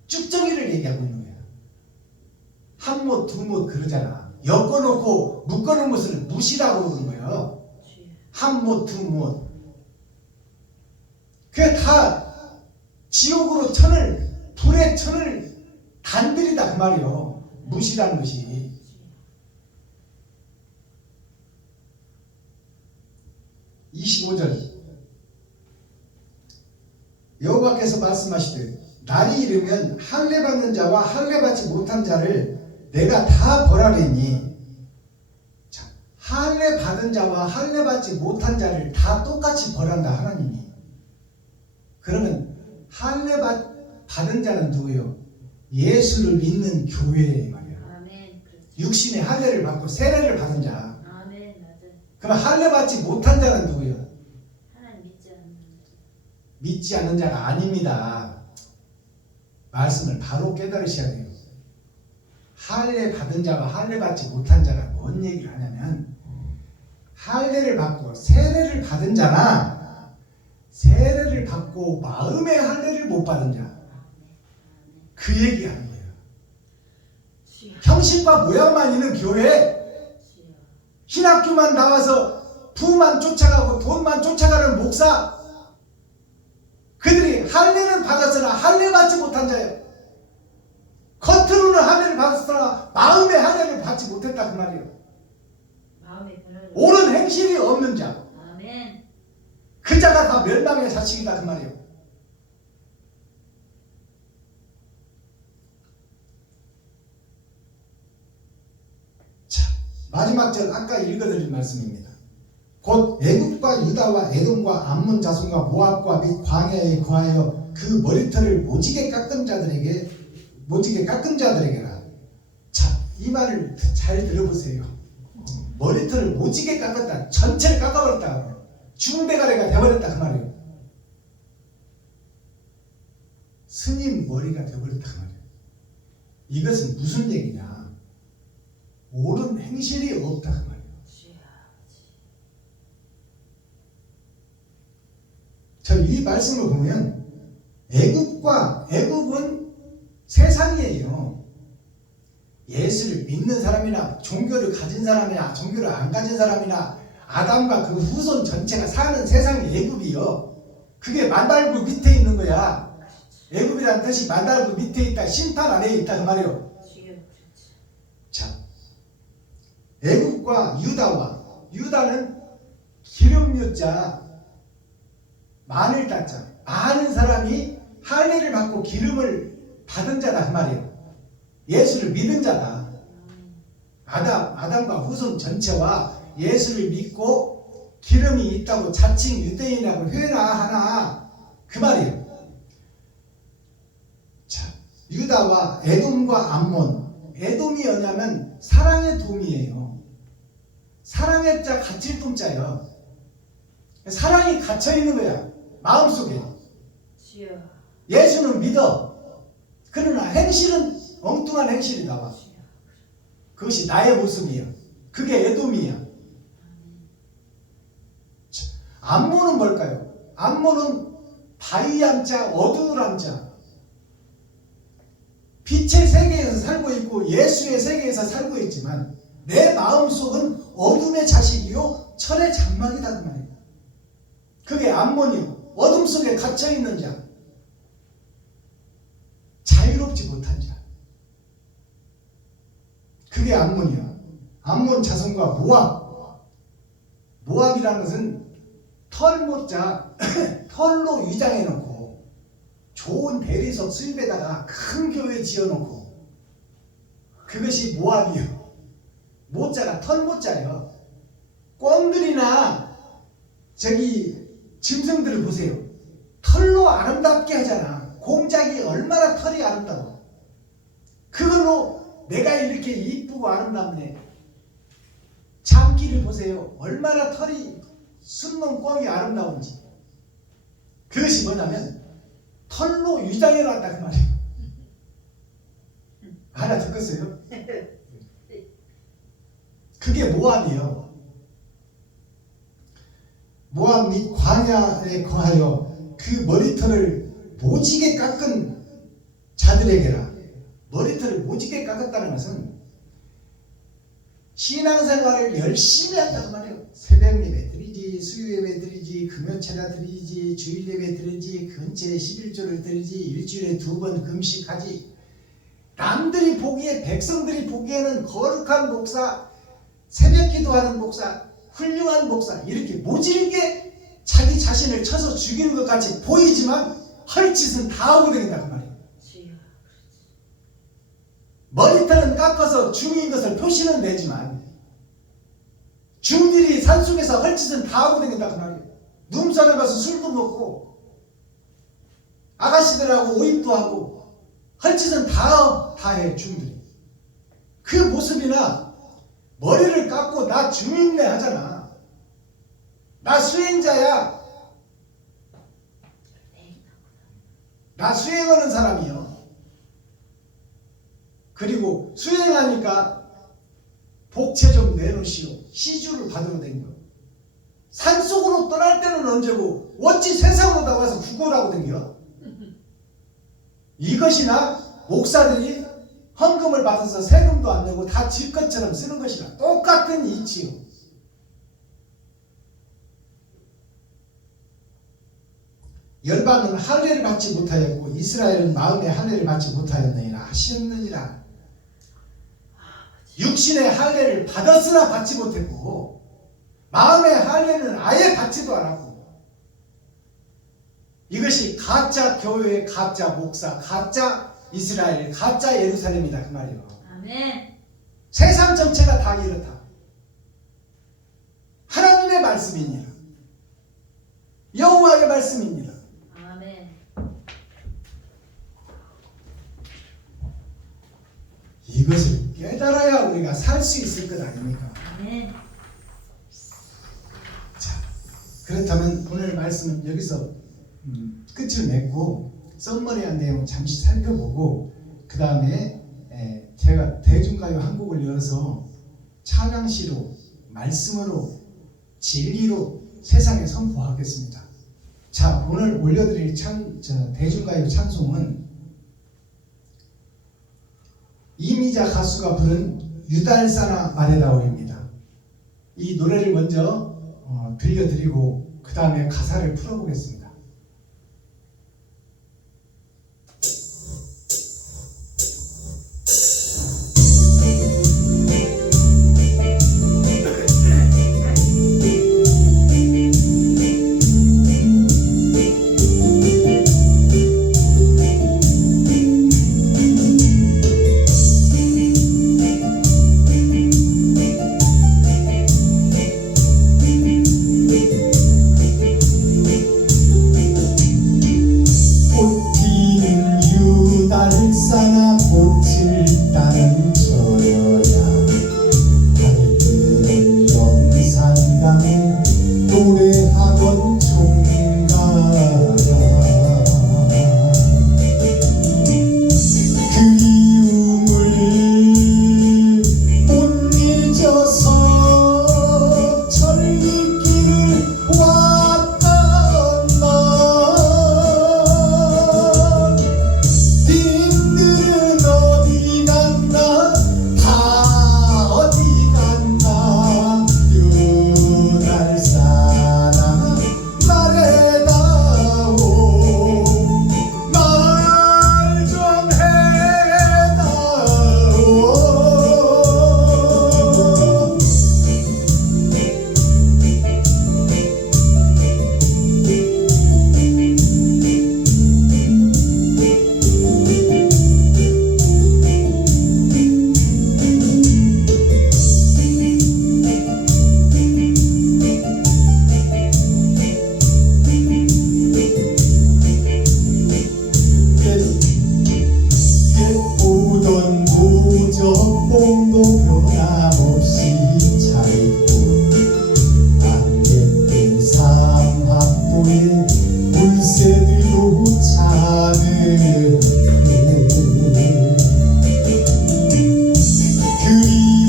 쭉정이를 얘기하고 있는 거야. 한못 두못 그러잖아. 엮어놓고 묶어놓은 것을 뭇이라고 그러는 거예요. 한못 두못. 그게 다 지옥으로 불의 천을 단들이다 그 말이요. 뭇이라는 것이. (25절) 여호와께서 말씀하시되 날이 이르면 할례 받는 자와 할례 받지 못한 자를 내가 다 벌하리니. 자, 할례 받은 자와 할례 받지 못한 자를 다 똑같이 벌한다 하나님이. 그러면 할례 받은 자는 누구요? 예수를 믿는 교회에 말이야. 아멘. 육신의 할례를 받고 세례를 받은 자. 아멘. 맞아요. 그럼 할례 받지 못한 자는 누구요? 하나님 믿지 않는 믿지 않는 자가 아닙니다. 말씀을 바로 깨달으셔야 돼요. 할례 받은 자와 할례 받지 못한 자가 뭔 얘기를 하냐면 할례를 받고 세례를 받은 자나 세례를 받고 마음의 할례를 못 받은 자, 그 얘기하는 거예요. 형식과 모양만 있는 교회, 신학교만 나와서 부만 쫓아가고 돈만 쫓아가는 목사, 그들이 할례는 받았으나 할례 받지 못한 자예요. 겉으로는 할례를 받았으나 마음의 할례를 받지 못했다 그 말이에요. 옳은 행실이 없는 자, 아멘. 그 자가 다 멸망의 자식이다 그 말이에요. 자, 마지막 절 아까 읽어드린 말씀입니다. 곧 애굽과 유다와 에돔과 암몬 자손과 모압과 및 광야에 거하여 그 머리털을 모지게 깎은 자들에게라. 자, 이 말을 잘 들어보세요. 머리털을 모지게 깎았다. 전체를 깎아버렸다. 중대가래가 되어버렸다 그 말이에요. 스님 머리가 되어버렸다 그 말이에요. 이것은 무슨 얘기냐? 옳은 행실이 없다 그 말이에요. 자, 이 말씀을 보면 애굽은 세상이에요. 예수를 믿는 사람이나 종교를 가진 사람이나 종교를 안 가진 사람이나 아담과 그 후손 전체가 사는 세상이 애굽이요. 그게 만달부 밑에 있는 거야. 애굽이라는 뜻이 만달부 밑에 있다, 심판 아래에 있다 그 말이에요. 자, 애굽과 유다는 기름 유자, 마늘 따자, 많은 사람이 할례를 받고 기름을 받은 자다 그 말이에요. 예수를 믿은 자다. 아담과 후손 전체와 예수를 믿고 기름이 있다고 자칭 유대인이라고 회라하나 그 말이에요. 자, 유다와 에돔과 암몬. 에돔이 뭐냐면 사랑의 돔이에요. 사랑의 자 갇힐 돔자예요. 사랑이 갇혀 있는 거야. 마음속에. 예수는 믿어. 그러나 행실은 엉뚱한 행실이 나와. 그것이 나의 모습이야. 그게 에돔이야. 암몬은 뭘까요? 암몬은 바이암자, 어두울암자. 빛의 세계에서 살고 있고 예수의 세계에서 살고 있지만 내 마음속은 어둠의 자식이요 철의 장막이다 그 말이에요. 그게 암몬이요. 어둠 속에 갇혀있는 자, 자유롭지 못한 자. 그게 암몬이야. 암몬 자손과 모압이라는 것은 털모자 털로 위장해 놓고 좋은 대리석 수입에다가 큰 교회 지어놓고 그것이 모압이요. 모자가 털모자예요. 꿩들이나 저기 짐승들을 보세요. 털로 아름답게 하잖아. 공작이 얼마나 털이 아름다워. 그걸로 내가 이렇게 이쁘고 아름답네. 장기를 보세요. 얼마나 털이 순놈 꿩이 아름다운지. 그것이 뭐냐면 털로 위장해 놨다 그 말이에요. 알아듣겠어요? 그게 모압이에요. 모압 및 광야에 거하여 그 머리털을 모지게 깎은 자들에게라. 머리털을 모지게 깎았다는 것은 신앙생활을 열심히 한다는 말이에요. 새벽 예배 드리지, 수요 예배 드리지, 금요체다 드리지, 주일 예배 드리지, 근처에 11조를 드리지, 일주일에 2번 금식하지. 남들이 보기에, 백성들이 보기에는 거룩한 목사, 새벽 기도하는 목사, 훌륭한 목사, 이렇게 모질게 자기 자신을 쳐서 죽이는 것 같이 보이지만 할 짓은 다 하고 다닌다 그 말이에요. 머리털은 깎아서 중인 것을 표시는 내지만 중들이 산속에서 할 짓은 다 하고 다닌다 그 말이에요. 눈산에 가서 술도 먹고 아가씨들하고 오입도 하고 할 짓은 다 해 중들이. 그 모습이나 머리를 깎고 나 중인네 하잖아. 나 수행자야. 나 수행하는 사람이요. 그리고 수행하니까 복채 좀 내놓으시오. 시주를 받으러 댕겨. 산속으로 떠날 때는 언제고 어찌 세상으로 나와서 구걸하고 댕겨. 이것이나 목사들이 헌금을 받아서 세금도 안 내고 다 질 것처럼 쓰는 것이나 똑같은 이치요. 열방은 할례를 받지 못하였고 이스라엘은 마음의 할례를 받지 못하였느니라 하셨느니라. 육신의 할례를 받았으나 받지 못했고 마음의 할례는 아예 받지도 않았고, 이것이 가짜 교회, 가짜 목사, 가짜 이스라엘, 가짜 예루살렘이다 그 말이에요. 아멘. 세상 전체가 다 이렇다. 하나님의 말씀이니라. 여호와의 말씀이니라. 아멘. 이것을 깨달아야 우리가 살 수 있을 것 아닙니까? 아멘. 자, 그렇다면 오늘 말씀은 여기서 끝을 맺고 썸머리한 내용 잠시 살펴보고 그 다음에 제가 대중가요 한 곡을 열어서 찬양시로, 말씀으로, 진리로 세상에 선포하겠습니다. 자, 오늘 올려드릴 대중가요 찬송은 이미자 가수가 부른 유달사나 마레다오입니다. 이 노래를 먼저 들려드리고 그 다음에 가사를 풀어보겠습니다.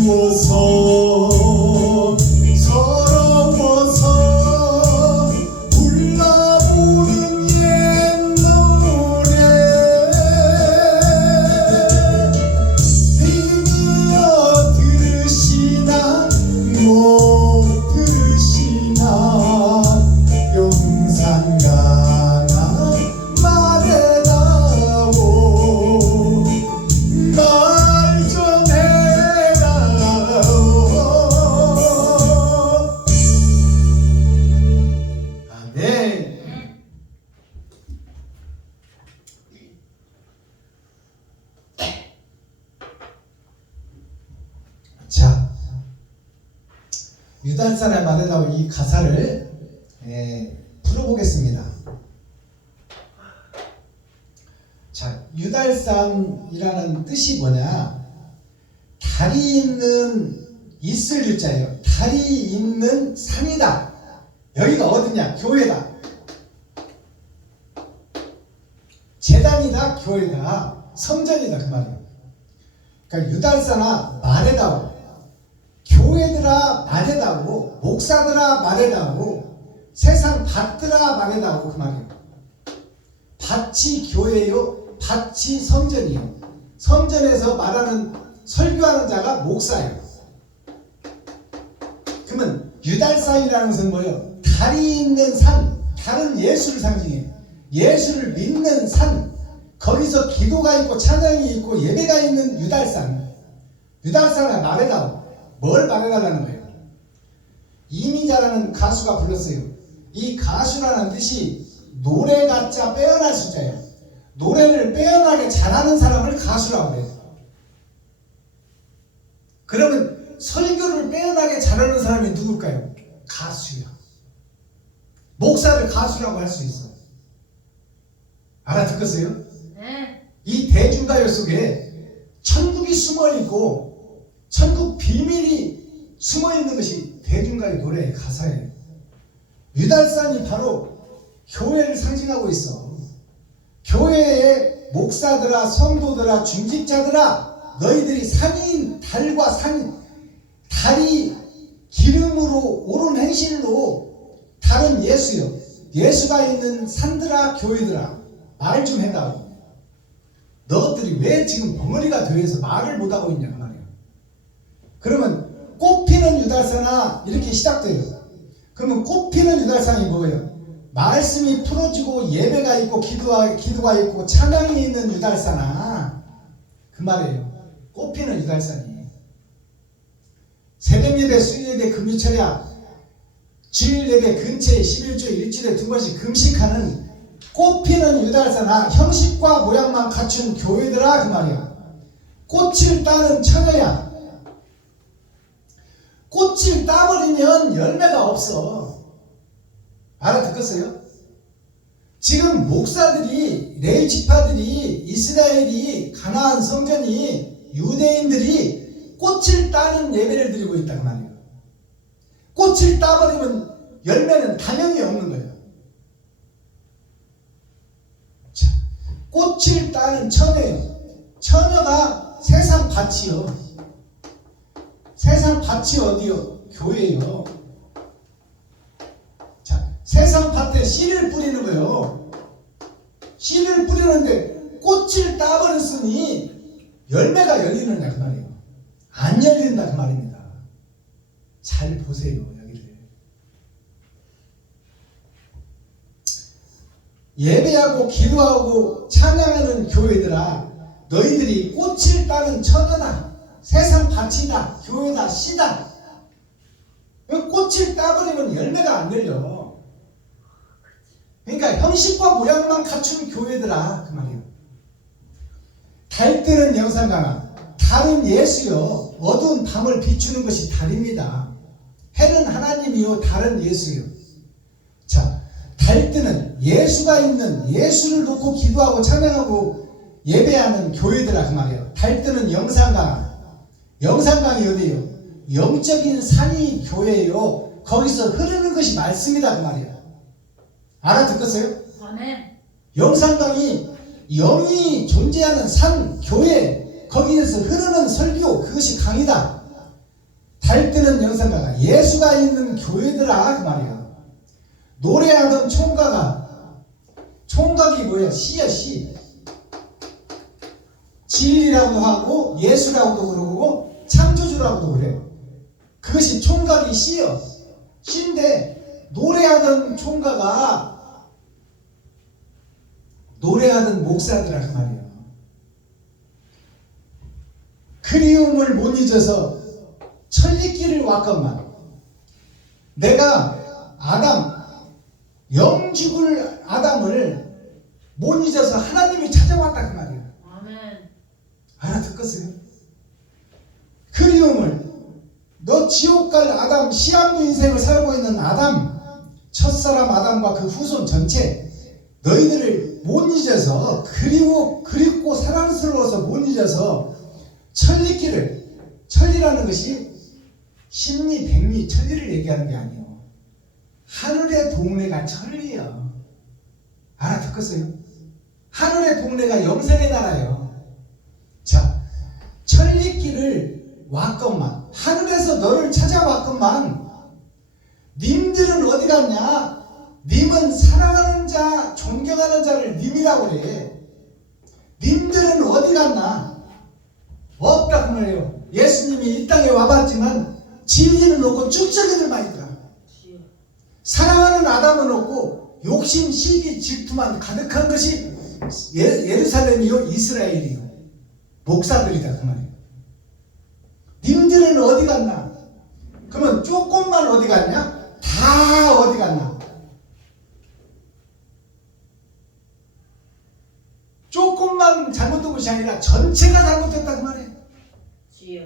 미워서 서러워서 불러보는 옛 노래 믿어 들으시나 못 들으시나 용산강아 말해다오 말 좀 해다오. 아멘. 자, 유달산의 말에다가 이 가사를 풀어보겠습니다. 자, 유달산이라는 뜻이 뭐냐? 달이 있는 있을 유자예요. 달이 있는 산이다. 여기가 어디냐? 교회다. 재단이다. 교회다. 성전이다. 그 말이에요. 그러니까 유달산아 말해다오. 교회들아 말해다오. 목사들아 말해다오. 세상 밭들아 말해다오. 그 말이에요. 밭이 교회요. 밭이 성전이에요. 성전에서 말하는 설교하는 자가 목사예요. 그러면 유달산이라는 것은 뭐예요? 달이 있는 산. 달은 예수를 상징해요. 예수를 믿는 산. 거기서 기도가 있고 찬양이 있고 예배가 있는 유달산. 유달산을 말해다오. 뭘 말해달라는 거예요? 이미자라는 가수가 불렀어요. 이 가수라는 뜻이 노래 가짜 빼어날 숫자예요. 노래를 빼어나게 잘하는 사람을 가수라고 해요. 그러면 설교를 빼어나게 잘하는 사람이 누굴까요? 가수야. 목사를 가수라고 할 수 있어. 알아듣겠어요? 네. 이 대중가요 속에 천국이 숨어있고 천국 비밀이 숨어있는 것이 대중가요 노래의 가사예요. 유달산이 바로 교회를 상징하고 있어. 교회의 목사들아, 성도들아, 중직자들아, 너희들이 산인 달과 달이 기름으로 오른 행실로 달은 예수요. 예수가 있는 산들아, 교회들아, 말 좀 해다오. 너희들이 왜 지금 벙어리가 되어서 말을 못하고 있냐 그 말이에요. 그러면 꽃피는 유달산아 이렇게 시작돼요. 그러면 꽃피는 유달산이 뭐예요? 말씀이 풀어지고 예배가 있고 기도가 있고 찬양이 있는 유달산아 그 말이에요. 꽃피는 유달산이. 새벽예배, 수요예배, 금요철야, 주일예배 근처에 11주에 일주일에 2번씩 금식하는 꽃피는 유달산아 형식과 모양만 갖춘 교회들아 그 말이야. 꽃을 따는 처녀야. 꽃을 따버리면 열매가 없어. 알아듣겠어요? 지금 목사들이 레위 지파들이 이스라엘이 가나안 성전이 유대인들이 꽃을 따는 예배를 드리고 있다 그 말이에요. 꽃을 따버리면 열매는 당연히 없는 거예요. 자, 꽃을 따는 처녀예요. 처녀가 세상 밭이요. 세상 밭이 어디요? 교회예요. 자, 세상 밭에 씨를 뿌리는 거예요. 씨를 뿌리는데 꽃을 따버렸으니 열매가 열리느냐 그 말이에요. 안 열린다 그 말입니다. 잘 보세요 여기를. 예배하고 기도하고 찬양하는 교회들아 너희들이 꽃을 따는 처녀다. 세상 밭이다. 교회다. 씨다. 꽃을 따버리면 열매가 안 열려. 그러니까 형식과 모양만 갖춘 교회들아 그 말이에요. 달뜨는 영상강아. 달은 예수요. 어두운 밤을 비추는 것이 달입니다. 해는 하나님이요. 달은 예수요. 자, 달뜨는 예수가 있는 예수를 놓고 기도하고 찬양하고 예배하는 교회들아 그 말이에요. 달뜨는 영상강아. 영상강이 어디예요? 영적인 산이 교회예요. 거기서 흐르는 것이 말씀이다 그 말이에요. 알아듣겠어요? 아멘. 영상강이 영이 존재하는 산, 교회 거기에서 흐르는 설교 그것이 강이다. 잘 뜨는 영상가가 예수가 있는 교회들아 그 말이야. 노래하던 총각이 뭐야? 시야 시. 진리라고도 하고 예수라고도 그러고 창조주라고도 그래. 그것이 총각이 시여. 시인데 노래하던 총각아 노래하던 목사들아 그 말이야. 그리움을 못 잊어서 천리길을 왔건만 내가 영 죽을 아담을 못 잊어서 하나님이 찾아왔다 그 말이야. 아멘. 알아듣겠어요? 그리움을 너 지옥 갈 아담 시한부 인생을 살고 있는 아담 첫사람 아담과 그 후손 전체 너희들을 못 잊어서 그립고 사랑스러워서 못 잊어서 천리라는 것이 십리 백리 천리를 얘기하는 게 아니에요. 하늘의 동네가 천리야. 알아듣겠어요? 하늘의 동네가 영생의 나라예요. 자, 천리길을 왔건만 하늘에서 너를 찾아왔건만 님들은 어디 갔냐? 님은 사랑하는 자, 존경하는 자를 님이라고 그래. 님들은 어디 갔나? 없다 그 말이에요. 예수님이 이 땅에 와봤지만 진리는 없고 쭉저기들만 있더라. 사랑하는 아담은 없고 욕심, 시기, 질투만 가득한 것이 예루살렘이요 이스라엘이요 목사들이다 그 말이에요. 님들은 어디 갔나? 그러면 조금만 어디 갔냐? 다 어디 갔나? 조금만 잘못된 것이 아니라 전체가 잘못됐다 그 말이에요. 주여.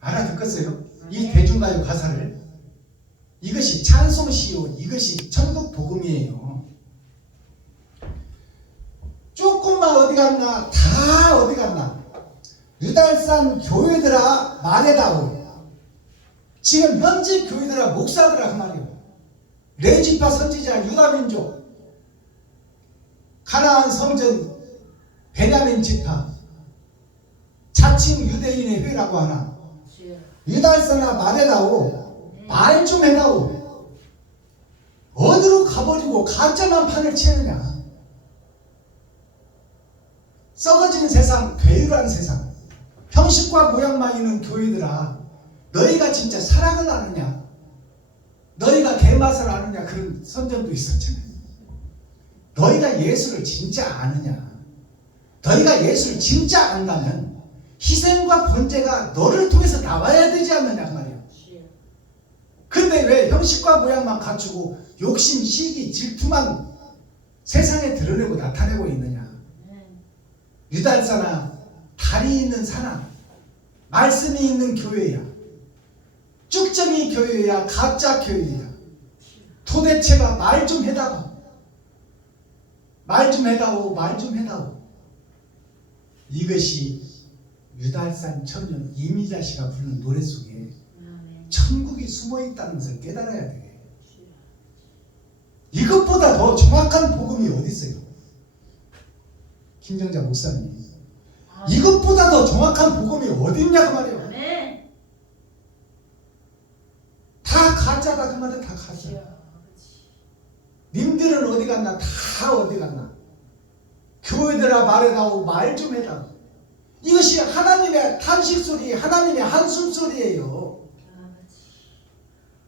알아듣겠어요? 이 대중가요 가사를. 이것이 찬송시요 이것이 천국 복음이에요. 조금만 어디 갔나? 다 어디 갔나? 유달산 교회들아 말해다오. 지금 현재 교회들아 목사들아 그 말이에요. 레지파 선지자 유다민족 가나안 성전 베냐민 지파 자칭 유대인의 회라고 하나 주여. 유달산아 말해다오. 말 좀 해다오. 어디로 가버리고 가짜만 판을 치느냐. 썩어진 세상, 괴유한 세상, 형식과 모양만 있는 교회들아 너희가 진짜 사랑을 아느냐? 너희가 개맛을 아느냐? 그런 선전도 있었잖아요. 너희가 예수를 진짜 아느냐? 너희가 예수를 진짜 안다면 희생과 번제가 너를 통해서 나와야 되지 않느냐 그 말이야. 근데 왜 형식과 모양만 갖추고 욕심, 시기, 질투만 세상에 드러내고 나타내고 있느냐? 유달사나 달이 있는 사나 말씀이 있는 교회야. 쭉정이 교회야. 가짜 교회야. 도대체가 말 좀 해다오. 말 좀 해다오. 말 좀 해다오. 이것이 유달산 청년 이미자 씨가 부르는 노래 속에 천국이 숨어있다는 것을 깨달아야 돼. 이것보다 더 정확한 복음이 어디 있어요? 김정자 목사님, 이것보다 더 정확한 복음이 어디 있냐 그 말이에요. 아멘. 다 가짜다 그 말이에요. 다 가짜. 님들은 어디 갔나? 다 어디 갔나? 교회들아 말해다오. 말 좀 해라. 이것이 하나님의 탄식소리, 하나님의 한숨소리예요.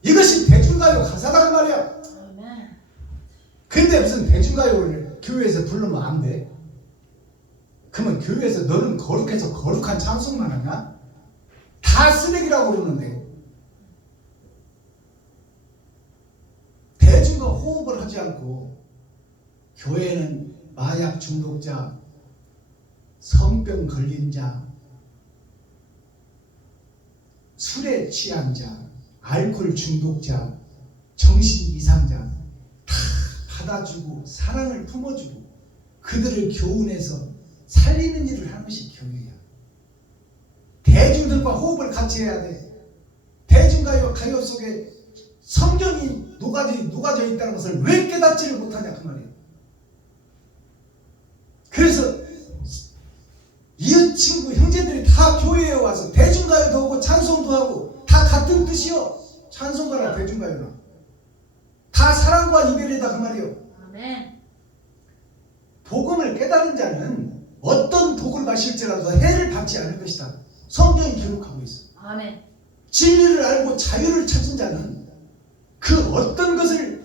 이것이 대중가요 가사다 그 말이야. 근데 무슨 대중가요를 교회에서 부르면 안 돼? 그러면 교회에서 너는 거룩해서 거룩한 찬송만 하냐? 다 쓰레기라고 그러는데 대중과 호흡을 하지 않고 교회는 마약 중독자, 성병 걸린 자, 술에 취한 자, 알코올 중독자, 정신 이상자 다 받아주고 사랑을 품어주고 그들을 교훈해서 살리는 일을 하는 것이 교회야. 대중들과 호흡을 같이 해야 돼. 대중가요 가요 속에 성경이 녹아져 있다는 것을 왜 깨닫지를 못하냐 그 말이에요. 그래서 이웃 친구 형제들이 다 교회에 와서 대중가요도 하고 찬송도 하고 같은 뜻이요. 찬송가나 대중가요나 다 사랑과 이별이다 그 말이요. 아멘. 복음을 깨달은 자는 어떤 독을 마실지라도 해를 받지 않을 것이다. 성경이 기록하고 있어. 아멘. 진리를 알고 자유를 찾은 자는 그 어떤 것을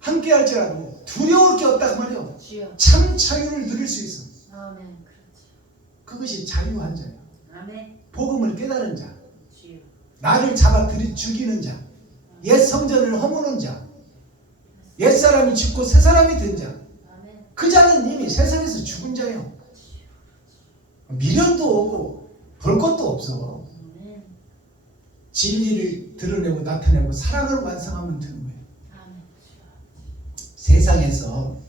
함께 할지라도 두려울 게 없다 그 말이요. 주여. 참 자유를 누릴 수 있어. 아멘. 그렇지. 그것이 자유한 자야. 아멘. 복음을 깨달은 자, 주여. 나를 잡아 들이 죽이는 자, 옛 성전을 허무는 자, 옛 사람이 죽고 새 사람이 된 자, 아멘. 그 자는 이미 세상에서 죽은 자예요. 미련도 없고 볼 것도 없어. 아멘. 진리를 드러내고 나타내고 사랑을 완성하면 되는 거예요. 아멘. 세상에서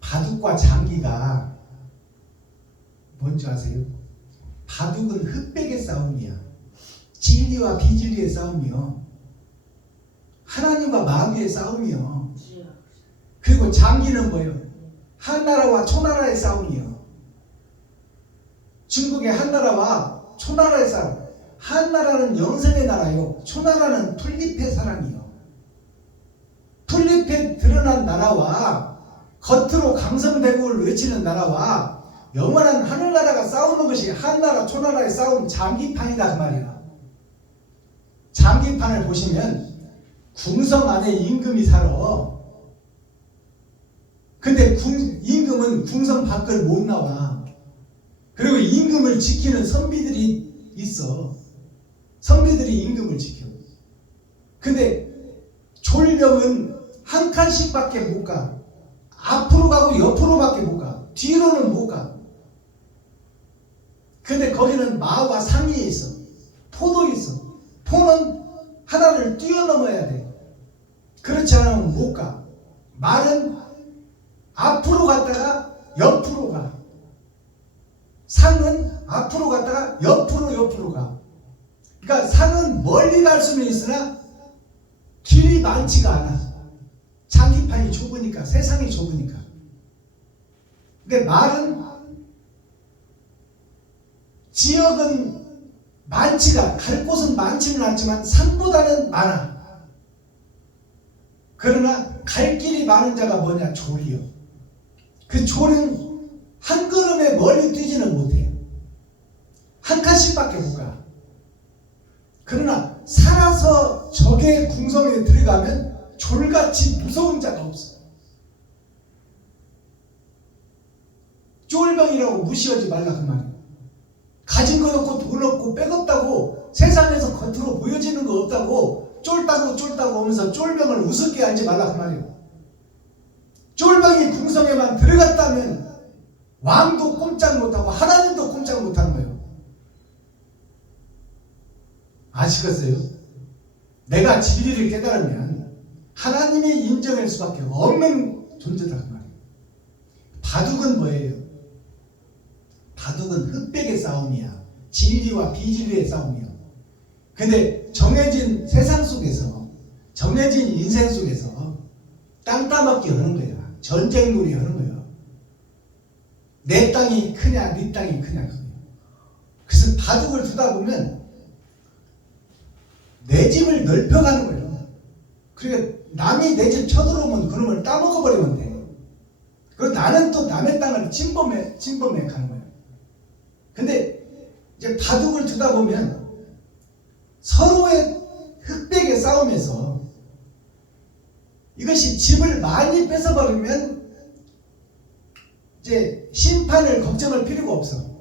바둑과 장기가 뭔지 아세요? 바둑은 흑백의 싸움이야. 진리와 비진리의 싸움이요. 하나님과 마귀의 싸움이요. 주여. 그리고 장기는 뭐예요? 한나라와 초나라의 싸움이요. 중국의 한나라와 초나라의 싸움. 한나라는 영생의 나라요. 초나라는 풀잎의 사랑이요. 풀잎에 드러난 나라와 겉으로 강성대국을 외치는 나라와 영원한 하늘나라가 싸우는 것이 한나라 초나라의 싸움 장기판이다 그 말이야. 장기판을 보시면 궁성 안에 임금이 살아. 근데 임금은 궁성 밖을 못 나와. 그리고 임금을 지키는 선비들이 있어. 선비들이 임금을 지켜. 근데 졸병은 한 칸씩밖에 못 가. 앞으로 가고 옆으로밖에 못 가. 뒤로는 못 가. 근데 거기는 마와 상이 있어. 포도 있어. 포는 하나를 뛰어넘어야 돼. 그렇지 않으면 못 가. 말은 앞으로 갔다가 옆으로 가. 상은 앞으로 갔다가 옆으로 가. 그러니까 상은 멀리 갈 수는 있으나 길이 많지가 않아. 장기판이 좁으니까, 세상이 좁으니까. 근데 말은 지역은 많지가, 갈 곳은 많지는 않지만 산보다는 많아. 그러나 갈 길이 많은 자가 뭐냐? 졸이요. 그 졸은 한 걸음에 멀리 뛰지는 못해요. 한 칸씩밖에 못 가. 그러나 살아서 적의 궁성에 들어가면 졸같이 무서운 자가 없어. 쫄병이라고 무시하지 말라 그 말이에요. 가진 것 없고 돈 없고 빽 없다고 세상에서 겉으로 보여지는 거 없다고 쫄다고 하면서 쫄병을 우습게 알지 말라 그 말이에요. 쫄병이 궁성에만 들어갔다면 왕도 꼼짝 못하고 하나님도 꼼짝 못하는 거예요. 아시겠어요? 내가 진리를 깨달으면 하나님이 인정할 수밖에 없는 존재다 그 말이에요. 바둑은 뭐예요? 바둑은 흑백의 싸움이야. 진리와 비진리의 싸움이야. 근데 정해진 세상 속에서, 정해진 인생 속에서 땅 따먹기 하는 거야. 전쟁놀이 하는 거야. 내 땅이 크냐 네 땅이 크냐 그거야. 그래서 바둑을 두다 보면 내 집을 넓혀가는 거예요. 그러니까 남이 내 집 쳐들어오면 그놈을 따먹어버리면 돼. 그리고 나는 또 남의 땅을 침범해 가는 거예요. 근데 이제 바둑을 두다 보면 서로의 흑백의 싸움에서 이것이 집을 많이 뺏어버리면 이제 심판을 걱정할 필요가 없어.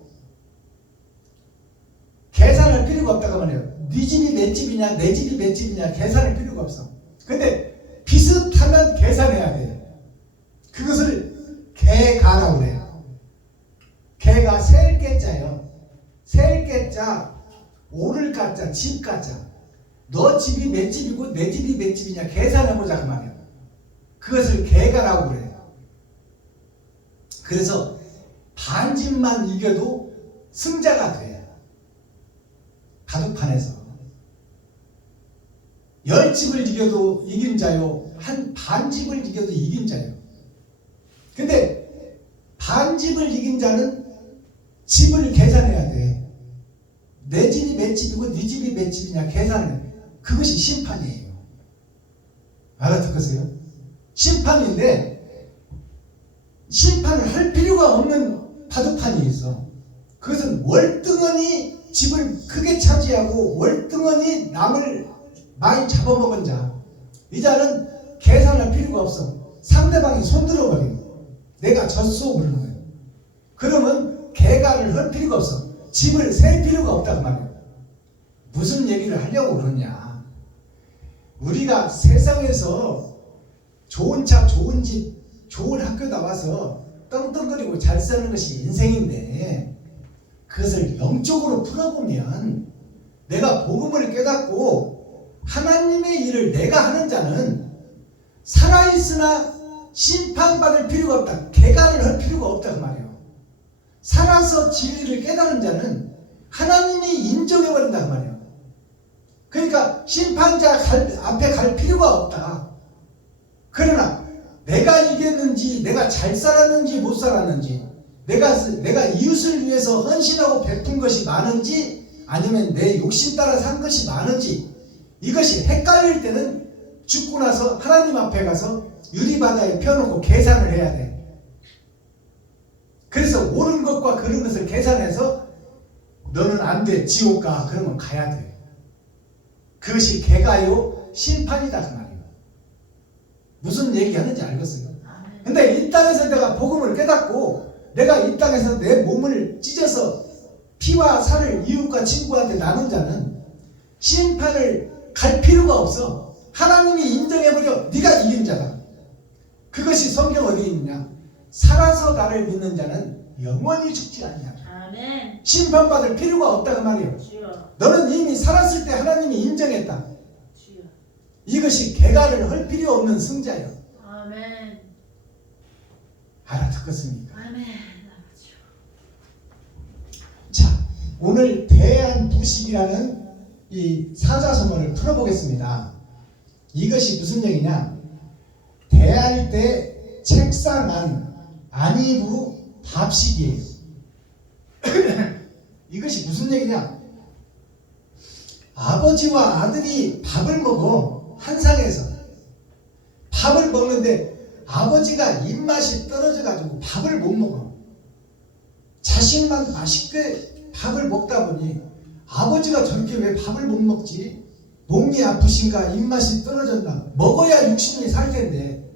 계산할 필요가 없다고 말해요. 네 집이 몇 집이냐 내 집이 몇 집이냐 계산할 필요가 없어. 근데 비슷하면 계산해야 돼. 그것을 개가라고 그래요. 개가 셀 개자예요. 셀 개자, 오를 가자, 집 가자. 너 집이 몇 집이고 내 집이 몇 집이냐 계산해보자 그 말이야. 그것을 개가라고 그래요. 그래서 반집만 이겨도 승자가 돼. 바둑판에서 10집을 이겨도 이긴 자요, 한 반집을 이겨도 이긴 자요. 근데 반집을 이긴 자는 집을 계산해야 돼. 내 집이 몇 집이고 네 집이 몇 집이냐 계산을, 그것이 심판이에요. 알아듣겠어요? 심판인데 심판을 할 필요가 없는 바둑판이 있어. 그것은 월등하니 집을 크게 차지하고 월등하니 남을 많이 잡아먹은 자, 이 자는 계산할 필요가 없어. 상대방이 손들어버리고 내가 졌소 그러는 거예요. 그러면 계산을 할 필요가 없어. 집을 셀 필요가 없다고 말이에요. 무슨 얘기를 하려고 그러냐. 우리가 세상에서 좋은 차, 좋은 집, 좋은 학교 나와서 떵떵거리고 잘 사는 것이 인생인데, 그것을 영적으로 풀어보면 내가 복음을 깨닫고 하나님의 일을 내가 하는 자는 살아있으나 심판받을 필요가 없다. 계간을 할 필요가 없다 그 말이에요. 살아서 진리를 깨달은 자는 하나님이 인정해버린다 그 말이에요. 그러니까 심판자 앞에 갈 필요가 없다. 그러나 내가 이겼는지, 내가 잘 살았는지 못 살았는지, 내가 이웃을 위해서 헌신하고 베푼 것이 많은지 아니면 내 욕심 따라 산 것이 많은지, 이것이 헷갈릴 때는 죽고 나서 하나님 앞에 가서 유리바다에 펴놓고 계산을 해야 돼. 그래서 옳은 것과 그른 것을 계산해서 너는 안 돼, 지옥 가. 그러면 가야 돼. 그것이 개가요 심판이다 그 말이에요. 무슨 얘기하는지 알겠어요? 근데 이 땅에서 내가 복음을 깨닫고 내가 이 땅에서 내 몸을 찢어서 피와 살을 이웃과 친구한테 나눈 자는 심판을 갈 필요가 없어. 하나님이 인정해버려. 네가 이긴 자다. 그것이 성경 어디에 있느냐. 살아서 나를 믿는 자는 영원히 죽지 않냐. 아멘. 심판받을 필요가 없다 그 말이에요. 주여. 너는 이미 살았을 때 하나님이 인정했다. 주여. 이것이 개가를 할 필요 없는 승자예요. 아멘. 알아듣겠습니까? 아멘. 자, 오늘 대안부식이라는 이 사자성어를 풀어보겠습니다. 이것이 무슨 얘기냐. 대할 때 책상 안이부 밥식이에요. 이것이 무슨 얘기냐. 아버지와 아들이 밥을 먹어. 한상에서 밥을 먹는데 아버지가 입맛이 떨어져 가지고 밥을 못 먹어. 자식만 맛있게 밥을 먹다 보니 아버지가 저렇게 왜 밥을 못 먹지? 몸이 아프신가? 입맛이 떨어졌나? 먹어야 육신이 살 텐데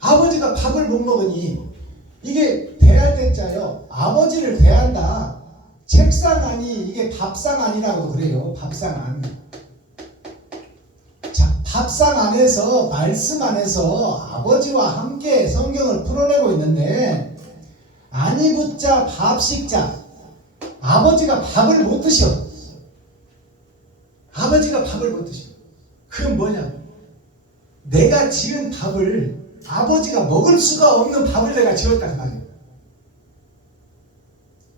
아버지가 밥을 못 먹으니, 이게 대할 때자요, 아버지를 대한다. 책상 안이 이게 밥상 안이라고 그래요. 밥상 안. 자, 밥상 안에서, 말씀 안에서 아버지와 함께 성경을 풀어내고 있는데, 아니 붙자 밥식자, 아버지가 밥을 못 드셔. 아버지가 밥을 못 드셔. 그건 뭐냐. 내가 지은 밥을 아버지가 먹을 수가 없는 밥을 내가 지었단 말이에요.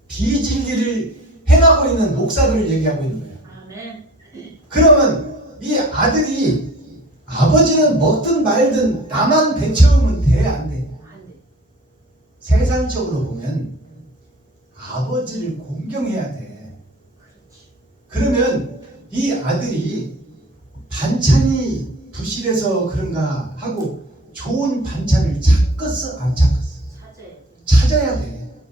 비진리를 행하고 있는 목사들을 얘기하고 있는 거예요. 아멘. 그러면 이 아들이 아버지는 먹든 말든 나만 배채우면 돼, 안 돼? 안 돼. 세상적으로 보면 아버지를 공경해야 돼. 그러면 이 아들이 반찬이 부실해서 그런가 하고 좋은 반찬을 찾겠어? 안 찾겠어? 찾아야 돼.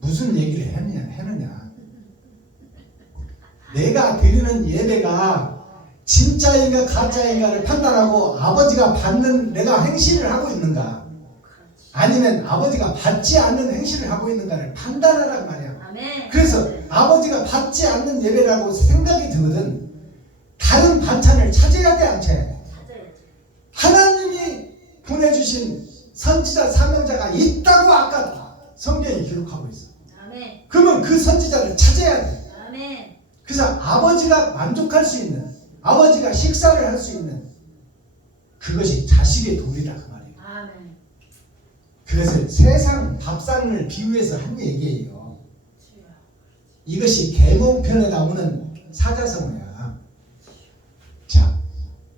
무슨 얘기를 해느냐. 내가 드리는 예배가 진짜인가 가짜인가를 판단하고 아버지가 받는 내가 행실을 하고 있는가, 아니면 아버지가 받지 않는 행실을 하고 있는가를 판단하란 말이야. 아멘. 그래서 아버지가 받지 않는 예배라고 생각이 들거든. 다른 반찬을 찾아야 돼, 안 찾아야 돼? 찾아야지. 하나님이 보내주신 선지자 사명자가 있다고 아까 성경이 기록하고 있어. 아멘. 그러면 그 선지자를 찾아야 돼. 아멘. 그래서 아버지가 만족할 수 있는, 아버지가 식사를 할 수 있는 그것이 자식의 도리다 그 말이에요. 아멘. 그것을 세상 밥상을 비유해서 한 얘기예요. 주여. 이것이 계몽편에 나오는 사자성어야. 자,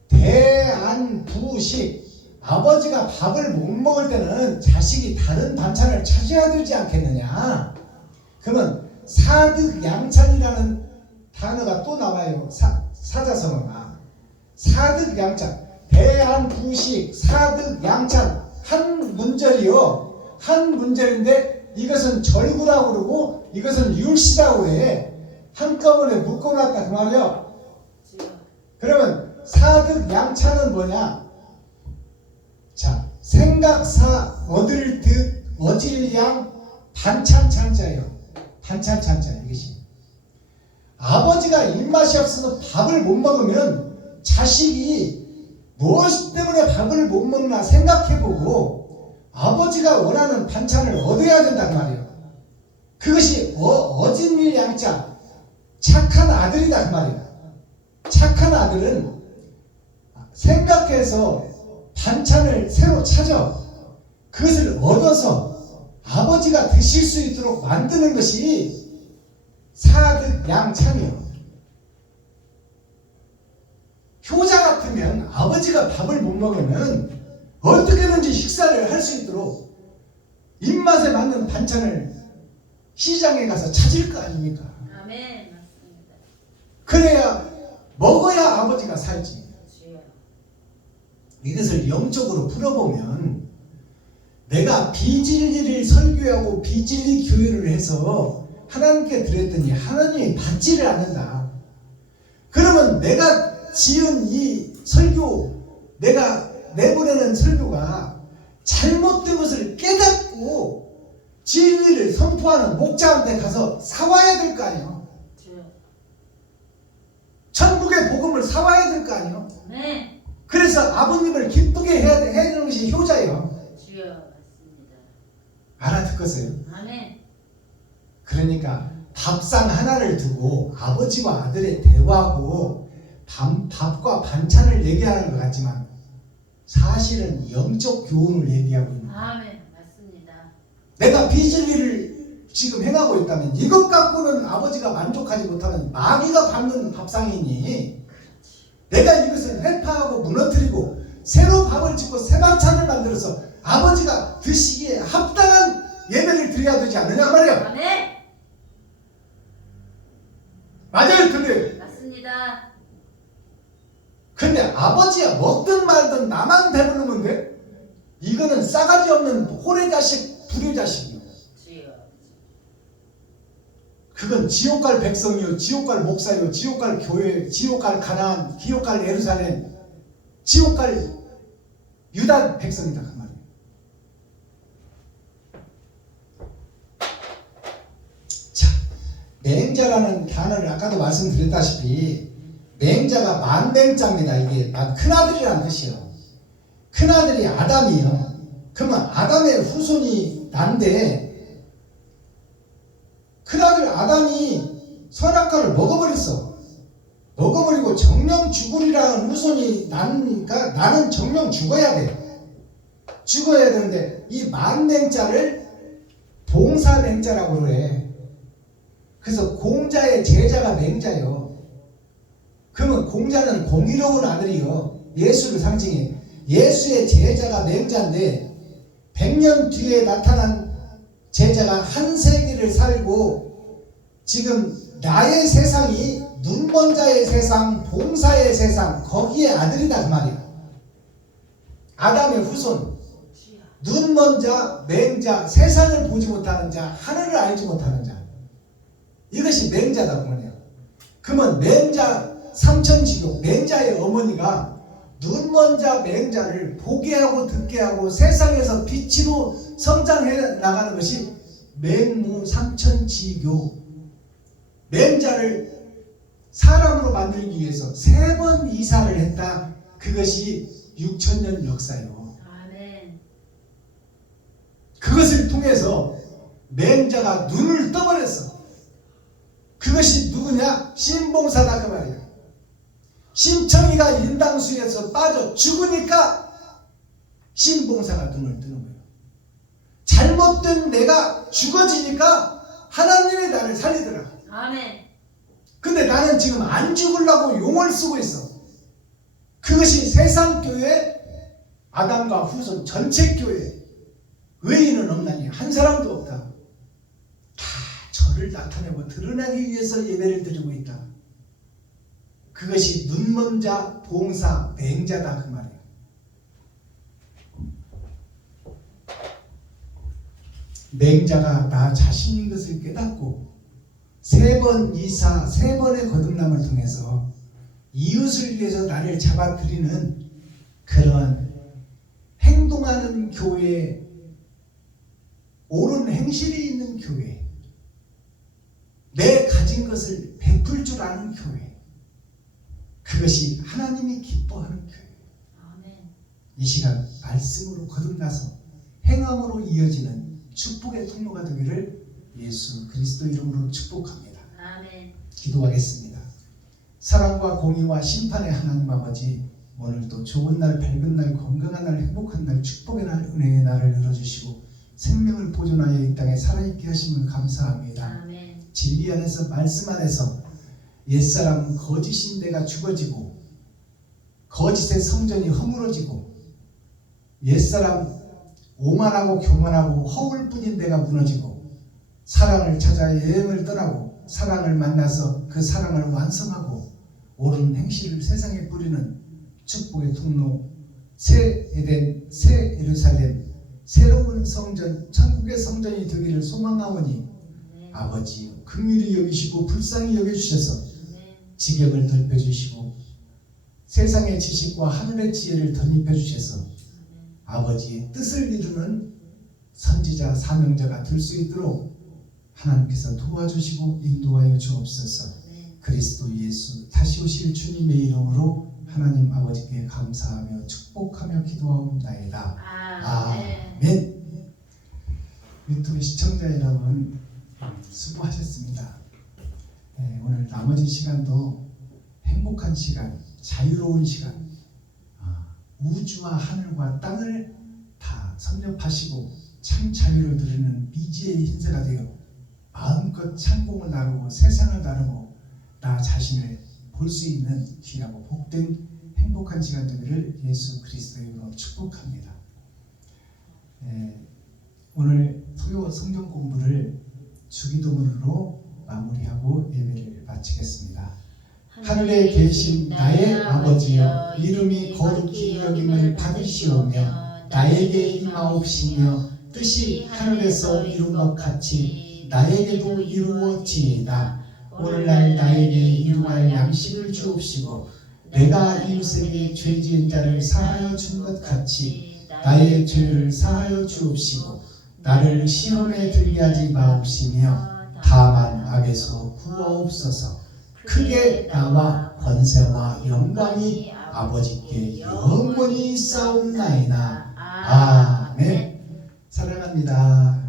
대안부식. 아버지가 밥을 못 먹을 때는 자식이 다른 반찬을 찾아야 되지 않겠느냐. 그러면 사득양찬이라는 단어가 또 나와요. 사자성어가. 사득양찬. 대한부식 사득양찬. 한 문절이요. 한 문절인데 이것은 절구라고 그러고 이것은 율시라고 해. 한꺼번에 묶어놨다 그 말이요. 주여. 그러면 사득양찬은 뭐냐? 자, 생각사 얻을 듯 어질양 반찬찬자예요. 반찬찬자 이것이. 아버지가 입맛이 없어서 밥을 못 먹으면 자식이 무엇 때문에 밥을 못 먹나 생각해보고 아버지가 원하는 반찬을 얻어야 된단 말이에요. 그것이 어진일 양자 착한 아들이다 그 말이에요. 착한 아들은 생각해서 반찬을 새로 찾아 그것을 얻어서 아버지가 드실 수 있도록 만드는 것이 사득양찬이에요. 효자 같으면 아버지가 밥을 못 먹으면 어떻게든지 식사를 할 수 있도록 입맛에 맞는 반찬을 시장에 가서 찾을 거 아닙니까? 아멘. 맞습니다. 그래야 먹어야 아버지가 살지. 주여. 이것을 영적으로 풀어보면 내가 비진리를 설교하고 비진리 교회를 해서 하나님께 드렸더니 하나님이 받지를 않는다. 그러면 내가 지은 이 설교, 내가 내보내는 설교가 잘못된 것을 깨닫고 진리를 선포하는 목자한테 가서 사와야 될 거 아니에요. 주여. 천국의 복음을 사와야 될 거 아니에요. 아멘. 그래서 아버님을 기쁘게 해야 되는 것이 효자예요. 주여. 맞습니다. 알아듣겠어요? 아멘. 그러니까 밥상 하나를 두고 아버지와 아들의 대화하고 밥과 반찬을 얘기하는 것 같지만 사실은 영적 교훈을 얘기하고 있는 거예요. 아멘. 맞습니다. 내가 비진리를 지금 행하고 있다면 이것 갖고는 아버지가 만족하지 못하는 마귀가 밟는 밥상이니 내가 이것을 회파하고 무너뜨리고 새로 밥을 짓고 새 반찬을 만들어서 아버지가 드시기에 합당한 예배를 드려야 되지 않느냐 말이야. 아멘. 맞아요, 틀려요. 맞습니다. 근데 아버지야 먹든 말든 나만 배부르면 돼? 이거는 싸가지 없는 호래자식, 불효자식이요. 주여. 그건 지옥 갈 백성이요, 지옥 갈 목사요, 지옥 갈 교회, 지옥 갈 가나안, 지옥 갈 예루살렘, 지옥 갈 유다 백성이다 그 말이에요. 자, 맹자라는 단어를 아까도 말씀드렸다시피 맹자가 만맹자입니다. 이게 큰아들이라는 뜻이에요. 큰아들이 아담이에요. 그러면 아담의 후손이 난데 큰아들 아담이 선악과를 먹어버렸어. 먹어버리고 정령 죽으리라는 후손이 나니까 나는 정령 죽어야 돼. 죽어야 되는데 이 만맹자를 봉사맹자라고 그래. 그래서 공자의 제자가 맹자요. 그러면 공자는 공의로운 아들이요. 예수를 상징해. 예수의 제자가 맹자인데 100년 뒤에 나타난 제자가 한 세기를 살고 지금 나의 세상이 눈먼 자의 세상, 봉사의 세상 거기에 아들이다 그 말이야. 아담의 후손, 눈먼 자, 맹자, 세상을 보지 못하는 자, 하늘을 알지 못하는 자. 이것이 맹자다 그 말이야. 그러면 맹자 삼천지교, 맹자의 어머니가 눈먼 자 맹자를 보게 하고 듣게 하고 세상에서 빛으로 성장해 나가는 것이 맹무 삼천지교. 맹자를 사람으로 만들기 위해서 3번 이사를 했다. 그것이 6000년 역사예요. 아멘. 그것을 통해서 맹자가 눈을 떠버렸어. 그것이 누구냐? 신봉사다 그 말이야. 신청이가 인당수에서 빠져 죽으니까 신봉사가 눈을 뜨는 거예요. 잘못된 내가 죽어지니까 하나님이 나를 살리더라. 아멘. 근데 나는 지금 안 죽으려고 용을 쓰고 있어. 그것이 세상교회 아담과 후손 전체 교회 의인은 없나니 한 사람도 없다. 다 저를 모습을 나타내고 드러내기 위해서 예배를 드리고 있다. 그것이 눈먼자, 봉사, 맹자다 그 말이에요. 맹자가 나 자신인 것을 깨닫고 세 번의 거듭남을 통해서 이웃을 위해서 나를 잡아들이는 그러한 행동하는 교회, 옳은 행실이 있는 교회, 내 가진 것을 베풀 줄 아는 교회, 그것이 하나님이 기뻐하는 교회. 아멘. 이 시간 말씀으로 거듭나서 행함으로 이어지는 축복의 통로가 되기를 예수 그리스도 이름으로 축복합니다. 아멘. 기도하겠습니다. 사랑과 공의와 심판의 하나님 아버지, 오늘도 좋은 날, 밝은 날, 건강한 날, 행복한 날, 축복의 날, 은혜의 날을 열어주시고 생명을 보존하여 이 땅에 살아있게 하심을 감사합니다. 아멘. 진리 안에서, 말씀 안에서 옛사람 거짓인 데가 죽어지고 거짓의 성전이 허물어지고 옛사람 오만하고 교만하고 허울뿐인 데가 무너지고 사랑을 찾아 여행을 떠나고 사랑을 만나서 그 사랑을 완성하고 옳은 행실을 세상에 뿌리는 축복의 통로, 새 에덴, 새 예루살렘, 새로운 성전, 천국의 성전이 되기를 소망하오니 아버지 긍휼히 여기시고 불쌍히 여겨주셔서 지경을 넓혀주시고 세상의 지식과 하늘의 지혜를 덧입혀 주셔서 아버지의 뜻을 이루는 선지자, 사명자가 될 수 있도록 하나님께서 도와주시고 인도하여 주옵소서. 그리스도 예수 다시 오실 주님의 이름으로 하나님 아버지께 감사하며 축복하며 기도하옵나이다. 아멘. 유튜브 시청자 여러분 수고하셨습니다. 오늘 나머지 시간도 행복한 시간, 자유로운 시간, 우주와 하늘과 땅을 다 섭렵하시고 참 자유를 누리는 미지의 hin세가 되어 마음껏 창공을 나누고 세상을 나누고 나 자신을 볼 수 있는 귀하고 복된 행복한 시간 되기를 예수 그리스도의 이름으로 축복합니다. 오늘 토요 성경 공부를 주기도문으로 마무리하고 예배를 마치겠습니다. 하늘에 계신 나의 아버지여, 이름이 거룩히 여김을 받으시오며 나에게 임하옵시며 뜻이 하늘에서 이룬 것 같이 나에게도 이루어지이다. 오늘날 나에게 일용할 양식을 주옵시고 내가 이웃에게 죄 지은 자를 사하여 준 것 같이 나의 죄를 사하여 주옵시고 나를 시험에 들게 하지 마옵시며 다만 악에서 구하옵소서. 크게 나와 권세와 영광이 아버지께 영원히 있사옵나이다. 아멘. 사랑합니다.